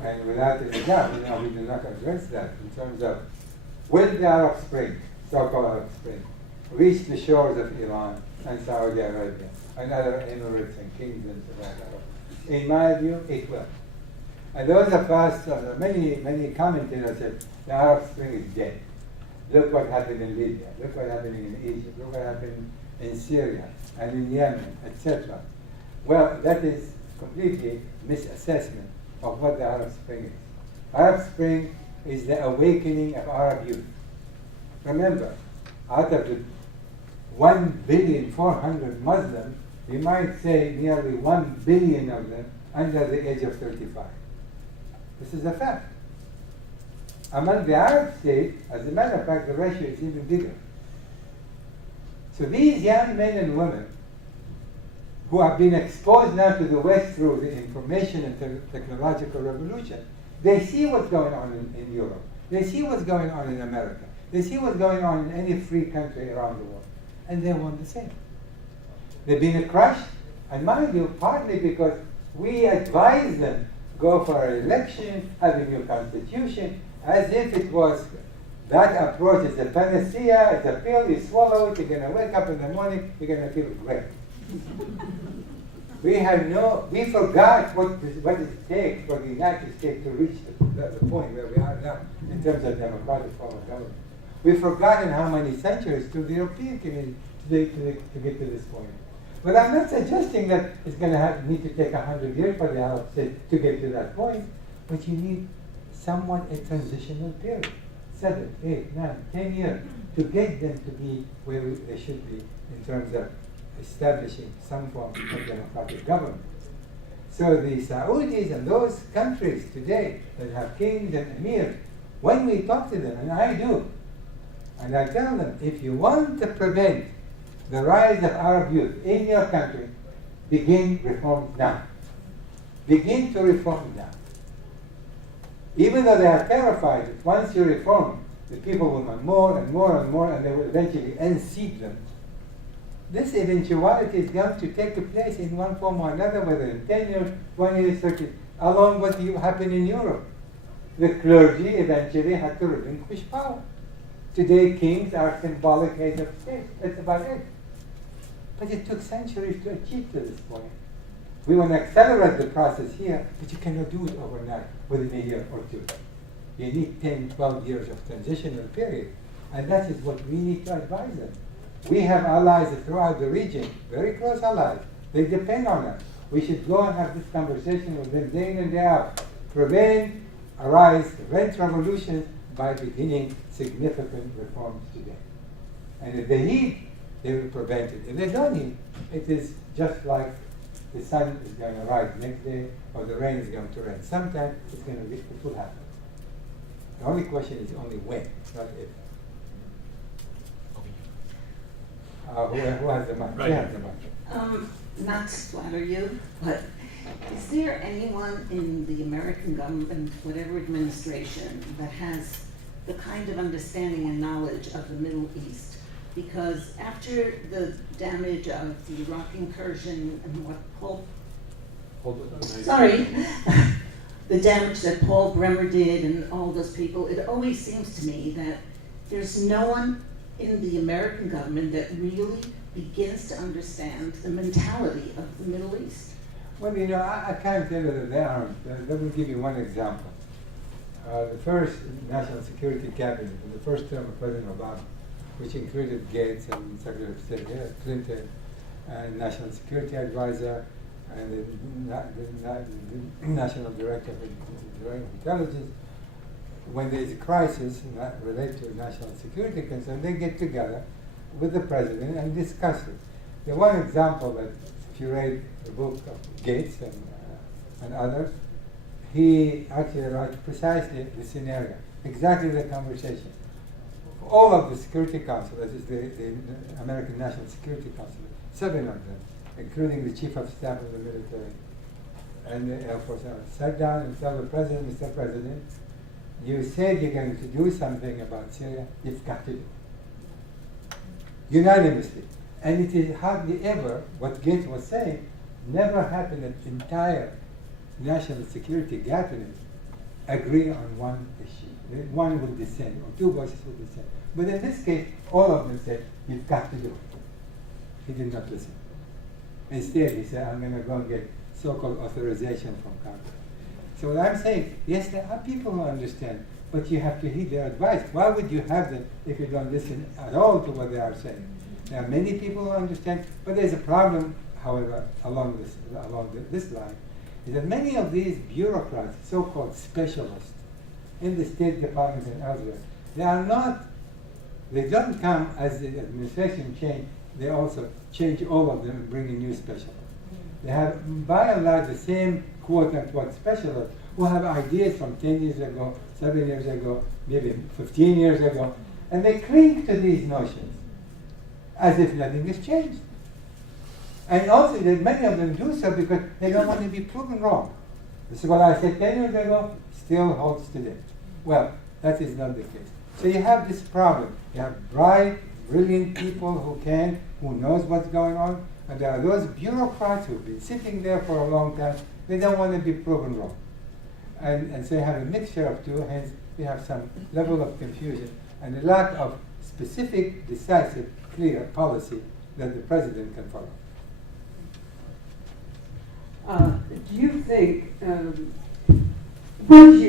and without any doubt, we do not address that in terms of when the Arab Spring, so-called Arab Spring, reached the shores of Iran and Saudi Arabia and other emirates and kingdoms of that Arab. In my view, it will. And those of us, many commentators said, the Arab Spring is dead. Look what happened in Libya, look what happened in Egypt, look what happened in Syria and in Yemen, etc. Well, that is completely misassessment of what the Arab Spring is. Arab Spring is the awakening of Arab youth. Remember, out of the 1,400,000,000 Muslims, we might say nearly 1 billion of them under the age of 35. This is a fact. Among the Arab states, as a matter of fact, the ratio is even bigger. So these young men and women who have been exposed now to the West through the information and technological revolution, they see what's going on in Europe. They see what's going on in America. They see what's going on in any free country around the world. And they want the same. They've been crushed, and mind you, partly because we advise them, go for an election, have a new constitution, as if it was, that approach is a panacea, it's a pill, you swallow it, you're going to wake up in the morning, you're going to feel great. We forgot what it takes for the United States to reach the point where we are now in terms of democratic form of government. We've forgotten how many centuries to the European community to get to this point. But I'm not suggesting that it's going to need to take 100 years for the Arab state to get to that point, but you need somewhat a transitional period, 7, 8, 9, 10 years, to get them to be where they should be in terms of establishing some form of democratic government. So the Saudis and those countries today that have kings and emirs, when we talk to them, and I do, and I tell them, if you want to prevent the rise of Arab youth in your country, begin reforms now. Begin to reform now. Even though they are terrified that once you reform, the people will want more and more and more, and they will eventually unseat them. This eventuality is going to take place in one form or another, whether in 10 years, 20 years, 30 years, along what happened in Europe. The clergy eventually had to relinquish power. Today, kings are symbolic heads of state. That's about it. But it took centuries to achieve to this point. We want to accelerate the process here, but you cannot do it overnight within a year or two. You need 10, 12 years of transitional period. And that is what we need to advise them. We have allies throughout the region, very close allies. They depend on us. We should go and have this conversation with them day in and day out. Prevent revolutions by beginning significant reforms today. And if they heed, they will prevent it. If they don't heed, it is just like the sun is going to rise next day, or the rain is going to rain. Sometime it will happen. The only question is only when, not if. Who has the mic? Right. Who has the mic? Not to flatter you, but is there anyone in the American government, whatever administration, that has the kind of understanding and knowledge of the Middle East? Because after the damage of the Iraq incursion and what the damage that Paul Bremer did and all those people, it always seems to me that there's no one in the American government that really begins to understand the mentality of the Middle East. Well, you know, I can't tell you that they aren't. Let me give you one example. The first National Security Cabinet, in the first term of President Obama, which included Gates and Secretary of State Clinton, and National Security Advisor, and the National Director of Intelligence. When there is a crisis related to national security concern, they get together with the president and discuss it. The one example that, if you read the book of Gates and others, he actually writes precisely the scenario, exactly the conversation. All of the Security Council, that is the American National Security Council, 7 of them, including the Chief of Staff of the military and the Air Force, sat down and told the President, Mr. President, you said you're going to do something about Syria, you've got to do it. Unanimously. And it is hardly ever, what Gates was saying, never happened that the entire national security cabinet agree on one issue. One will dissent, or two voices will dissent. But in this case, all of them said, you've got to do it. He did not listen. Instead, he said, I'm going to go and get so-called authorization from Congress. So what I'm saying, yes, there are people who understand, but you have to heed their advice. Why would you have them if you don't listen at all to what they are saying? There are many people who understand, but there's a problem, however, along this line, is that many of these bureaucrats, so-called specialists, in the State Department and elsewhere, they don't come as the administration change, they also change all of them and bring in new specialists. They have, by and large, the same quote-unquote specialists who have ideas from 10 years ago, 7 years ago, maybe 15 years ago, and they cling to these notions as if nothing has changed. And also that many of them do so because they don't want to be proven wrong. This is what I said 10 years ago, still holds today. Well, that is not the case. So you have this problem. You have bright, brilliant people who knows what's going on, and there are those bureaucrats who've been sitting there for a long time. They don't want to be proven wrong. And so you have a mixture of two, hence you have some level of confusion and a lack of specific, decisive, clear policy that the president can follow. What do you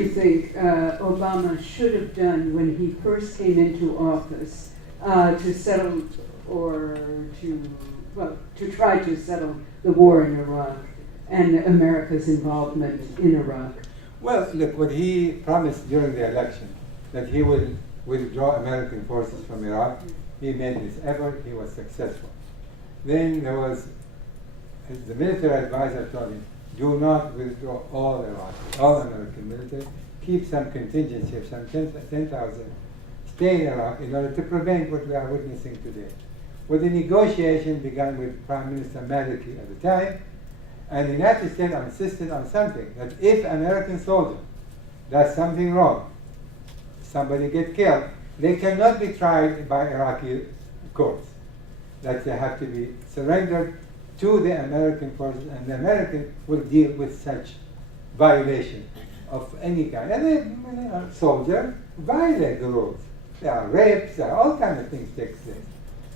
think Obama should have done when he first came into office to settle or to try to settle the war in Iraq and America's involvement in Iraq? Well, look, what he promised during the election, that he will withdraw American forces from Iraq, he made this effort, he was successful. Then there was, the military advisor told him, do not withdraw all Iraq, all American military, keep some contingency of some 10,000, stay in Iraq in order to prevent what we are witnessing today. Well, the negotiation began with Prime Minister Maliki at the time, and the United States insisted on something, that if American soldier does something wrong, somebody get killed, they cannot be tried by Iraqi courts. That they have to be surrendered to the American forces, and the American will deal with such violation of any kind. And the soldiers violate the rules. There are rapes, there are all kinds of things take place.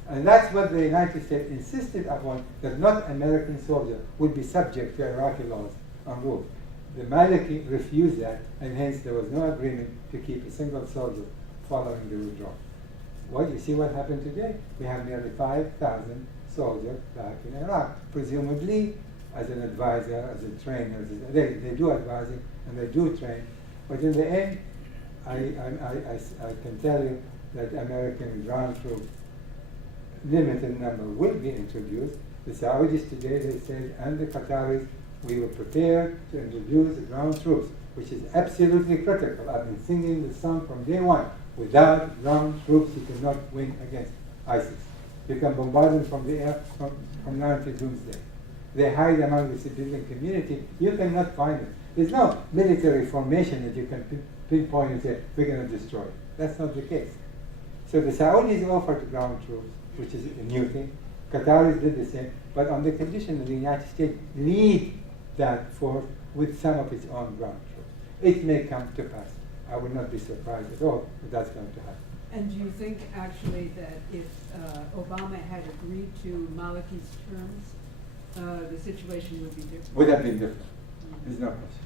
And that's what the United States insisted upon, that not American soldiers would be subject to Iraqi laws and rules. The Maliki refused that, and hence there was no agreement to keep a single soldier following the withdrawal. Well, you see what happened today? We have nearly 5,000 soldiers back in Iraq, presumably as an advisor, as a trainer. They do advising and they do train, but in the end, I can tell you that American ground troops, limited number, will be introduced. The Saudis today, they said, and the Qataris, we were prepared to introduce the ground troops, which is absolutely critical. I've been singing the song from day one. Without ground troops, you cannot win against ISIS. You can bombard them from the air from now until doomsday. They hide among the civilian community. You cannot find them. There's no military formation that you can pinpoint and say, we're going to destroy it. That's not the case. So the Saudis offered ground troops, which is a new thing. Qataris did the same, but on the condition that the United States lead that force with some of its own ground troops. It may come to pass. I would not be surprised at all if that's going to happen. And do you think actually that if Obama had agreed to Maliki's terms, the situation would be different. Would have been different. There's no question.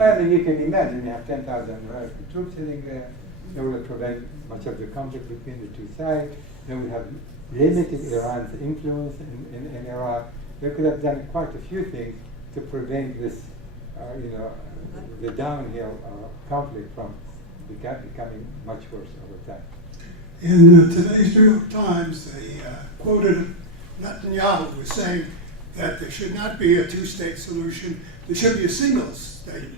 I mean, you can imagine you have 10,000 American troops sitting there. They will prevent much of the conflict between the two sides. They would have limited Iran's influence in Iraq. They could have done quite a few things to prevent this, the downhill conflict from becoming much worse over time. In today's New York Times, they quoted Netanyahu who was saying that there should not be a two-state solution, there should be a single-state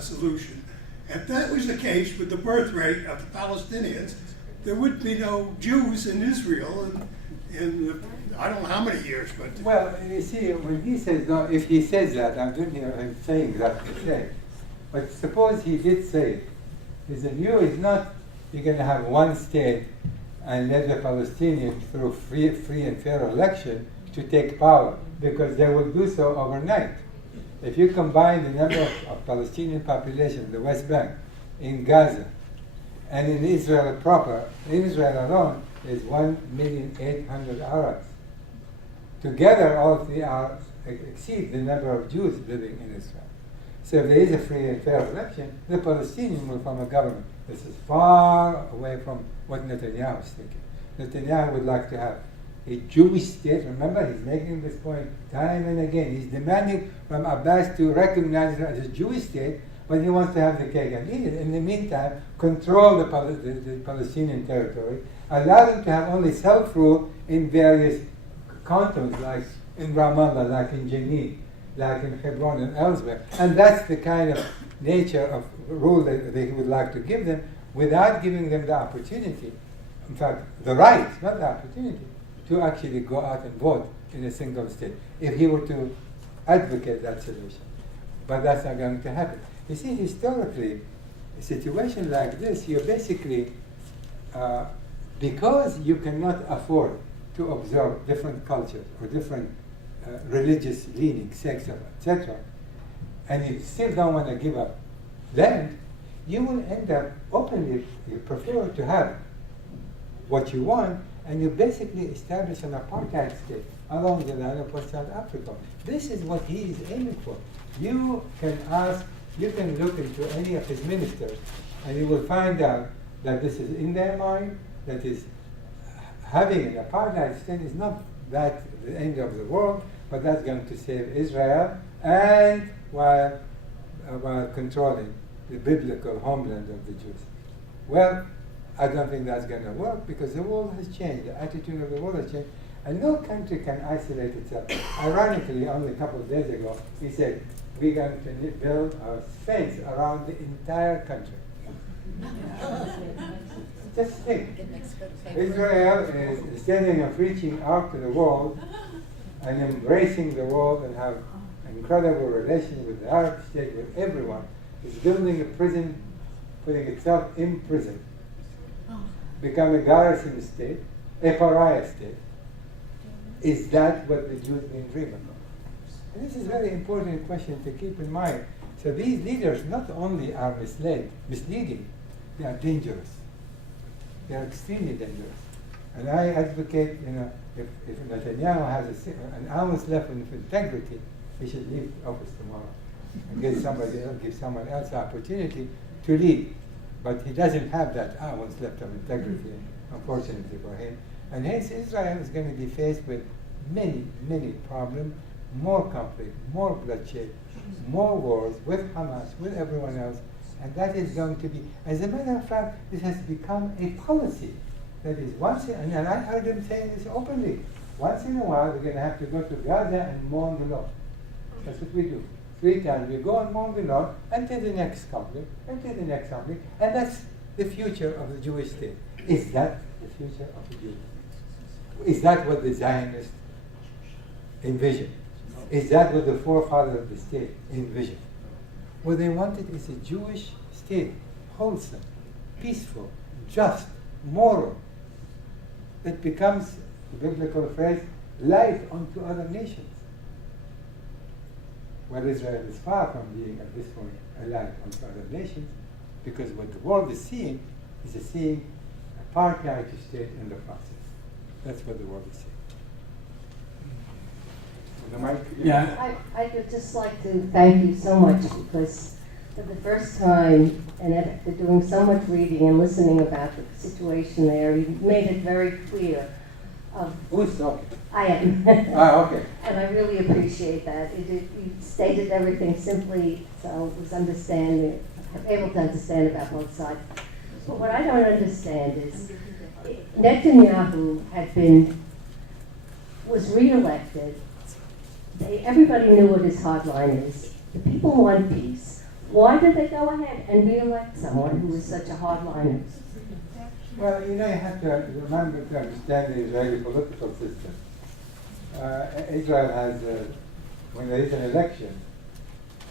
solution. If that was the case with the birth rate of the Palestinians, there would be no Jews in Israel in I don't know how many years, but... Well, you see, when he says, no, if he says that, I don't hear him saying that per se. But suppose he did say it. His view is not you're going to have one state and let the Palestinians, through free and fair election, to take power, because they will do so overnight. If you combine the number of Palestinian population in the West Bank, in Gaza, and in Israel proper, in Israel alone, is 1,800,000 Arabs. Together, all three exceed the number of Jews living in Israel. So if there is a free and fair election, the Palestinians will form a government. This is far away from what Netanyahu is thinking. Netanyahu would like to have a Jewish state. Remember, he's making this point time and again. He's demanding from Abbas to recognize it as a Jewish state, but he wants to have the cake and eat it. In the meantime, control the Palestinian territory, allow them to have only self-rule in various cantons, like in Ramallah, like in Jenin, like in Hebron and elsewhere. And that's the kind of nature of rule that he would like to give them, without giving them the opportunity, in fact, the right, not the opportunity, to actually go out and vote in a single state, if he were to advocate that solution. But that's not going to happen. You see, historically, a situation like this, you're basically, because you cannot afford to observe different cultures or different religious leanings, sects, etc., and you still don't want to give up land, you will end up openly, you prefer to have what you want, and you basically establish an apartheid state along the line of South Africa. This is what he is aiming for. You can ask, you can look into any of his ministers, and you will find out that this is in their mind, that is having an apartheid state is not that the end of the world, but that's going to save Israel, and while controlling the biblical homeland of the Jews. Well, I don't think that's going to work, because the world has changed, the attitude of the world has changed, and no country can isolate itself. Ironically, only a couple of days ago, he said, we're going to build a fence around the entire country. Just think, Israel is standing and reaching out to the world and embracing the world and have incredible relations with the Arab state, with everyone. It's building a prison, putting itself in prison, become a garrison state, a pariah state. Is that what the Jews been dreaming of? And this is a very important question to keep in mind. So these leaders not only are misleading, they are dangerous. They are extremely dangerous. And I advocate, if Netanyahu has an ounce left of integrity, he should leave office tomorrow and give someone else the opportunity to lead. But he doesn't have that ounce left of integrity, unfortunately for him. And hence Israel is going to be faced with many, many problems, more conflict, more bloodshed, more wars with Hamas, with everyone else. And that is going to be, as a matter of fact, this has become a policy. That is, and I heard them saying this openly, once in a while we're going to have to go to Gaza and mourn the Lord. That's what we do. 3 times we go and mourn the Lord until the next conflict, and that's the future of the Jewish state. Is that the future of the Jewish state? Is that what the Zionists envisioned? Is that what the forefathers of the state envisioned? What they wanted is a Jewish state, wholesome, peaceful, just, moral, that becomes, the biblical phrase, light unto other nations. Well, Israel is far from being, at this point, a light unto other nations, because what the world is seeing a apartheid state in the process. That's what the world is seeing. The mic? I would just like to thank you so much because for the first time, and after doing so much reading and listening about the situation there, you made it very clear. Who's talking? I am. Okay. And I really appreciate that. You stated everything simply, so it was able to understand about both sides. But what I don't understand is Netanyahu was re-elected. Everybody knew what his hard line is. The people want peace. Why did they go ahead and re-elect someone who was such a hardliner? Well, you have to remember to understand the Israeli political system. Israel has, when there is an election,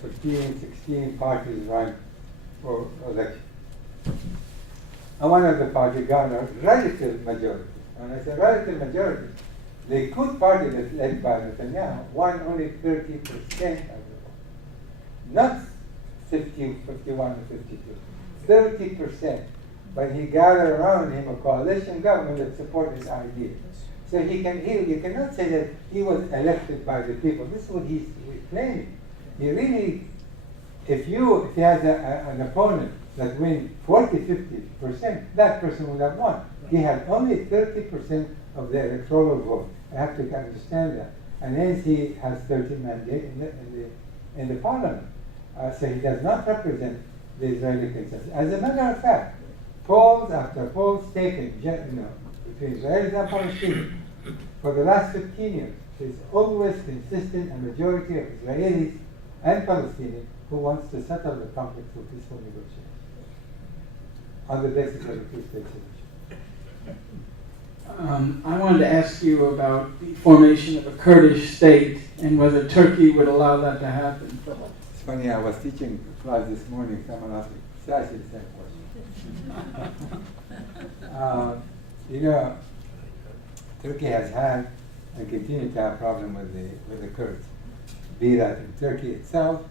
15, 16 parties run for election. And one of the parties garnered relative majority. When I say relative majority, the Likud party that's led by Netanyahu won only 30% of the vote. Not 50, 51, or 52. 30%. But he gathered around him a coalition government that supported his ideas. So you cannot say that he was elected by the people. This is what he's claiming. He really, if he has an opponent that wins 40, 50%, that person would have won. He had only 30% of the electoral vote. I have to understand that. And hence he has 30 mandates in the parliament. So he does not represent the Israeli consensus. As a matter of fact, polls after polls taken between Israelis and Palestinians for the last 15 years, there's always consistent a majority of Israelis and Palestinians who wants to settle the conflict through peaceful negotiations on the basis of a two-state solution. I wanted to ask you about the formation of a Kurdish state and whether Turkey would allow that to happen. It's funny, I was teaching a class this morning, someone asked me exactly the same question. Turkey has had and continues to have problem with the Kurds, be that in Turkey itself,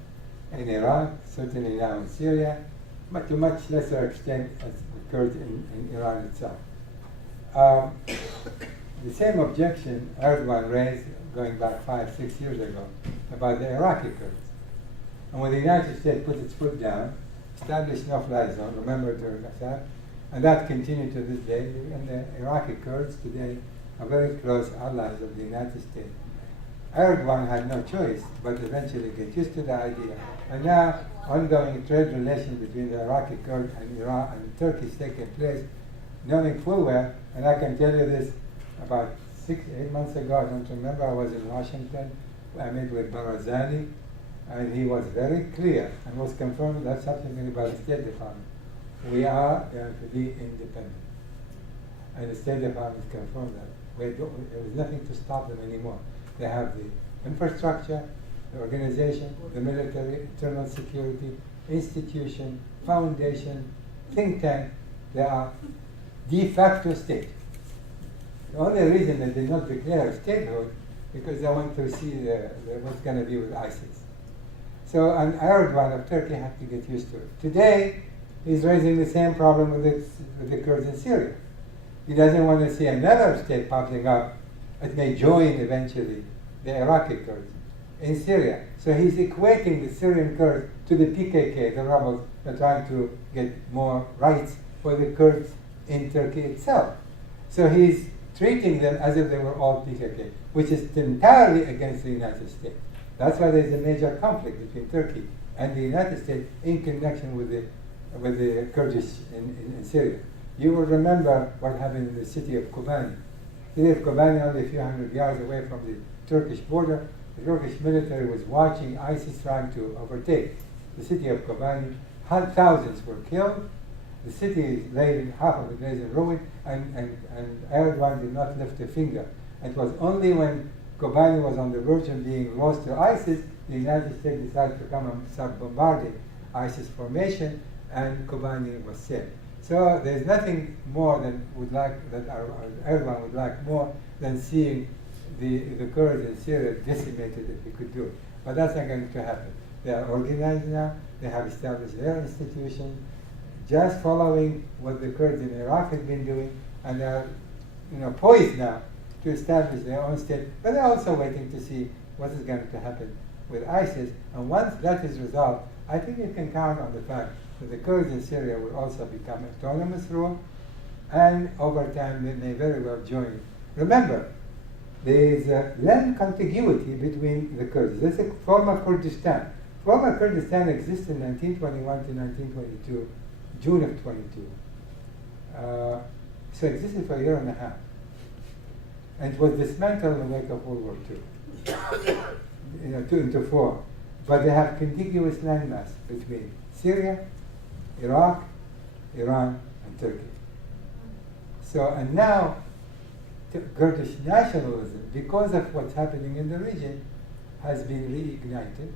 in Iraq, certainly now in Syria, but to much lesser extent as the Kurds in Iran itself. The same objection Erdogan raised going back 5-6 years ago about the Iraqi Kurds. And when the United States put its foot down, established no-fly zone, remember during Assad, and that continued to this day, and the Iraqi Kurds today are very close allies of the United States. Erdogan had no choice but eventually get used to the idea. And now, ongoing trade relations between the Iraqi Kurds and Iran and Turkey is taking place, knowing full well, and I can tell you this, about 6-8 months ago, I don't remember, I was in Washington, I met with Barzani, and he was very clear and was confirmed that subsequently by the State Department. We are going to be independent. And the State Department confirmed that. There is nothing to stop them anymore. They have the infrastructure, the organization, the military, internal security, institution, foundation, think tank. They are de facto state. The only reason that they did not declare statehood because they want to see what's going to be with ISIS. So, and Erdogan of Turkey had to get used to it. Today, he's raising the same problem with the Kurds in Syria. He doesn't want to see another state popping up. It may join eventually the Iraqi Kurds in Syria. So he's equating the Syrian Kurds to the PKK, the rebels that are trying to get more rights for the Kurds in Turkey itself. So he's treating them as if they were all PKK, which is entirely against the United States. That's why there's a major conflict between Turkey and the United States in connection with the Kurdish in Syria. You will remember what happened in the city of Kobani. The city of Kobani, only a few hundred yards away from the Turkish border. The Turkish military was watching ISIS trying to overtake the city of Kobani. Thousands were killed. The city is laid, half of it lays in ruin, and Erdogan did not lift a finger. It was only when Kobani was on the verge of being lost to ISIS, the United States decided to come and start bombarding ISIS formation, and Kobani was saved. So there's nothing more than Erdogan would like more than seeing the Kurds in Syria decimated if he could do it. But that's not going to happen. They are organized now. They have established their institutions, just following what the Kurds in Iraq have been doing, and they are poised now to establish their own state. But they're also waiting to see what is going to happen with ISIS. And once that is resolved, I think you can count on the fact that the Kurds in Syria will also become autonomous rule, and over time they may very well join. Remember, there is a land contiguity between the Kurds. This is former Kurdistan. Former Kurdistan existed in 1921 to 1922, June of 22. So it existed for a year and a half. And it was dismantled in the wake of World War II. 2 into 4. But they have contiguous landmass between Syria, Iraq, Iran, and Turkey. So, and now, Kurdish nationalism, because of what's happening in the region, has been reignited.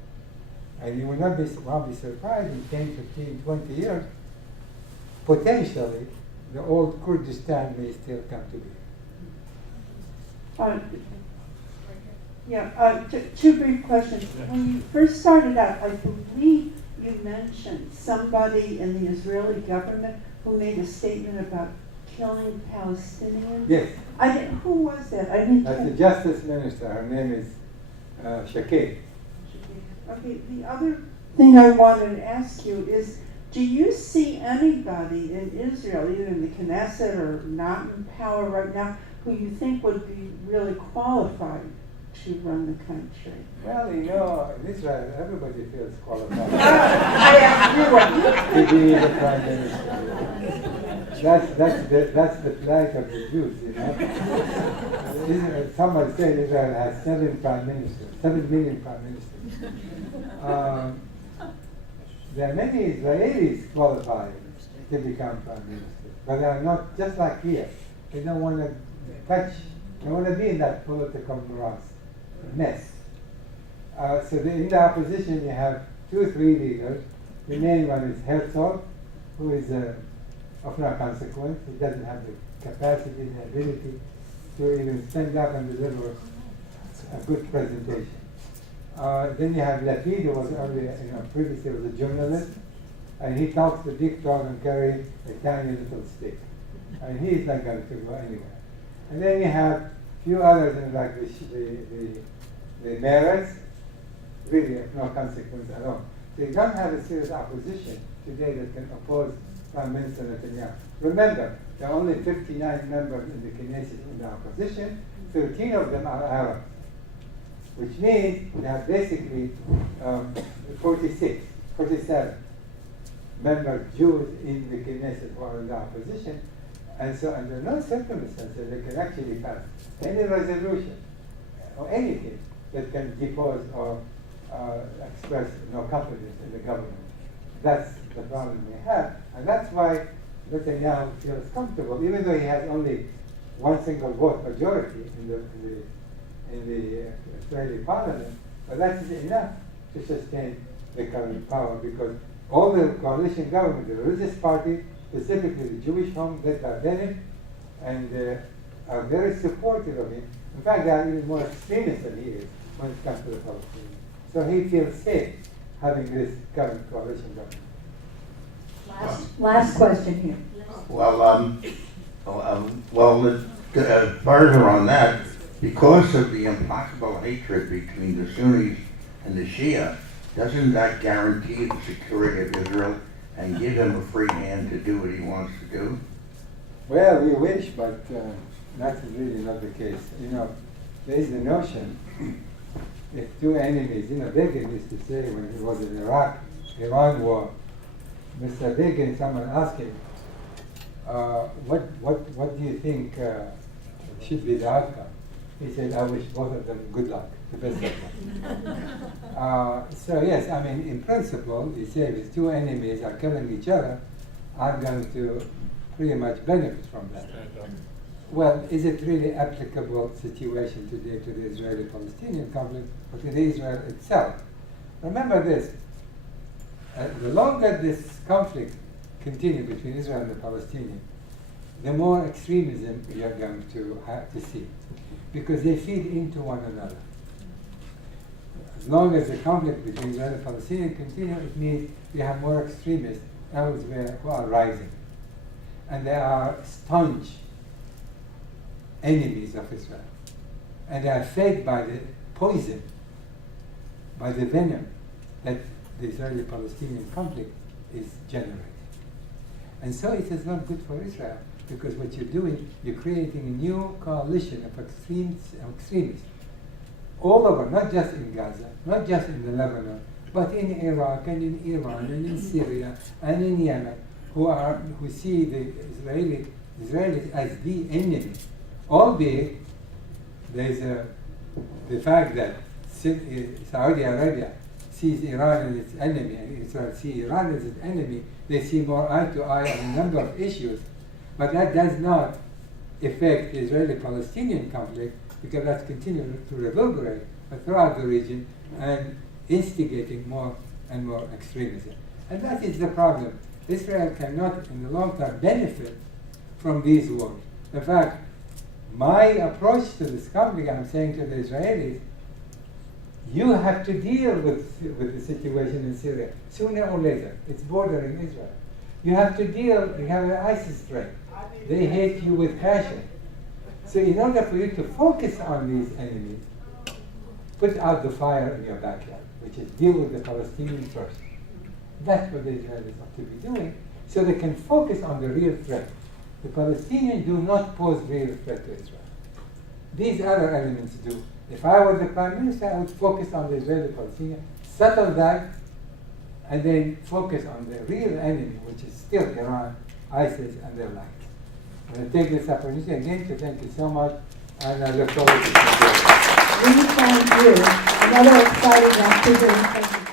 And you will not be surprised in 10, 15, 20 years, potentially, the old Kurdistan may still come to be. Two brief questions. When you first started out, I believe you mentioned somebody in the Israeli government who made a statement about killing Palestinians. Yes. Who was that? I didn't. That's the justice minister. Her name is Shakir. Okay. The other thing I wanted to ask you is, do you see anybody in Israel, either in the Knesset or not in power right now, who you think would be really qualified to run the country? Well, in Israel, everybody feels qualified I to be the prime minister. That's the plight of the Jews, Israel, someone said Israel has 7 prime ministers, 7 million prime ministers. There are many Israelis qualified to become prime ministers, but they are not just like here. They don't want to they want to be in that political morass, mess. So in the opposition, you have 2 or 3 leaders. The main one is Herzog, who is of no consequence. He doesn't have the capacity, the ability to even stand up and deliver a good presentation. Then you have Lapid, who was earlier, previously was a journalist, and he talks the big talk and carries a tiny little stick. And he's not going to go anywhere. And then you have few others, like the mayors, really of no consequence at all. So you don't have a serious opposition today that can oppose Prime Minister Netanyahu. Remember, there are only 59 members in the Knesset in the opposition. 13 of them are Arabs, which means we have basically 47 members Jews in the Knesset who are in the opposition. And so under no circumstances they can actually pass any resolution or anything that can depose or express no confidence in the government. That's the problem we have, and that's why Netanyahu feels comfortable, even though he has only one single vote majority in the Israeli parliament. But that is enough to sustain the current power, because all the coalition government, the religious party, specifically the Jewish home led by Bennett, and are very supportive of him. In fact, they are even more extremist than he is when it comes to the Palestinians. So he feels safe having this current coalition government. Last question here. Further on that, because of the implacable hatred between the Sunnis and the Shia, doesn't that guarantee the security of Israel and give him a free hand to do what he wants to do? Well, we wish, but that's really not the case. There is the notion, if 2 enemies, Begin used to say when he was in Iran war, Mr. Begin, someone asked him, what do you think should be the outcome? He said, I wish both of them good luck, the best of luck. So yes, in principle, you say if 2 enemies are killing each other, I'm going to pretty much benefit from that. Well, is it really applicable situation today to the Israeli-Palestinian conflict or to Israel itself? Remember this, the longer this conflict continues between Israel and the Palestinians, the more extremism we are going to have to see, because they feed into one another. As long as the conflict between Israel and Palestinians continues, it means we have more extremists elsewhere who are rising. And they are staunch enemies of Israel. And they are fed by the poison by the venom that the Israeli-Palestinian conflict is generating. And so it is not good for Israel, because what you're doing, you're creating a new coalition of extremists all over, not just in Gaza, not just in the Lebanon, but in Iraq and in Iran and in Syria and in Yemen, who see the Israelis as the enemy. Albeit there's the fact that Saudi Arabia sees Iran as its enemy and Israel sees Iran as its enemy, they see more eye to eye on a number of issues. But that does not affect the Israeli-Palestinian conflict, because that's continuing to reverberate throughout the region and instigating more and more extremism. And that is the problem. Israel cannot, in the long term, benefit from these wars. In fact, my approach to this conflict, I'm saying to the Israelis, you have to deal with the situation in Syria sooner or later. It's bordering Israel. You have to deal, you have an ISIS threat. They hate you with passion. So in order for you to focus on these enemies, put out the fire in your backyard, which is deal with the Palestinians first. That's what the Israelis ought to be doing, so they can focus on the real threat. The Palestinians do not pose real threat to Israel. These other elements do. If I were the Prime Minister, I would focus on the Israeli-Palestinian, settle that, and then focus on the real enemy, which is still Iran, ISIS, and their like. I'm going to take this opportunity again to thank you so much, and I look forward to it. We thank you. Another exciting activity.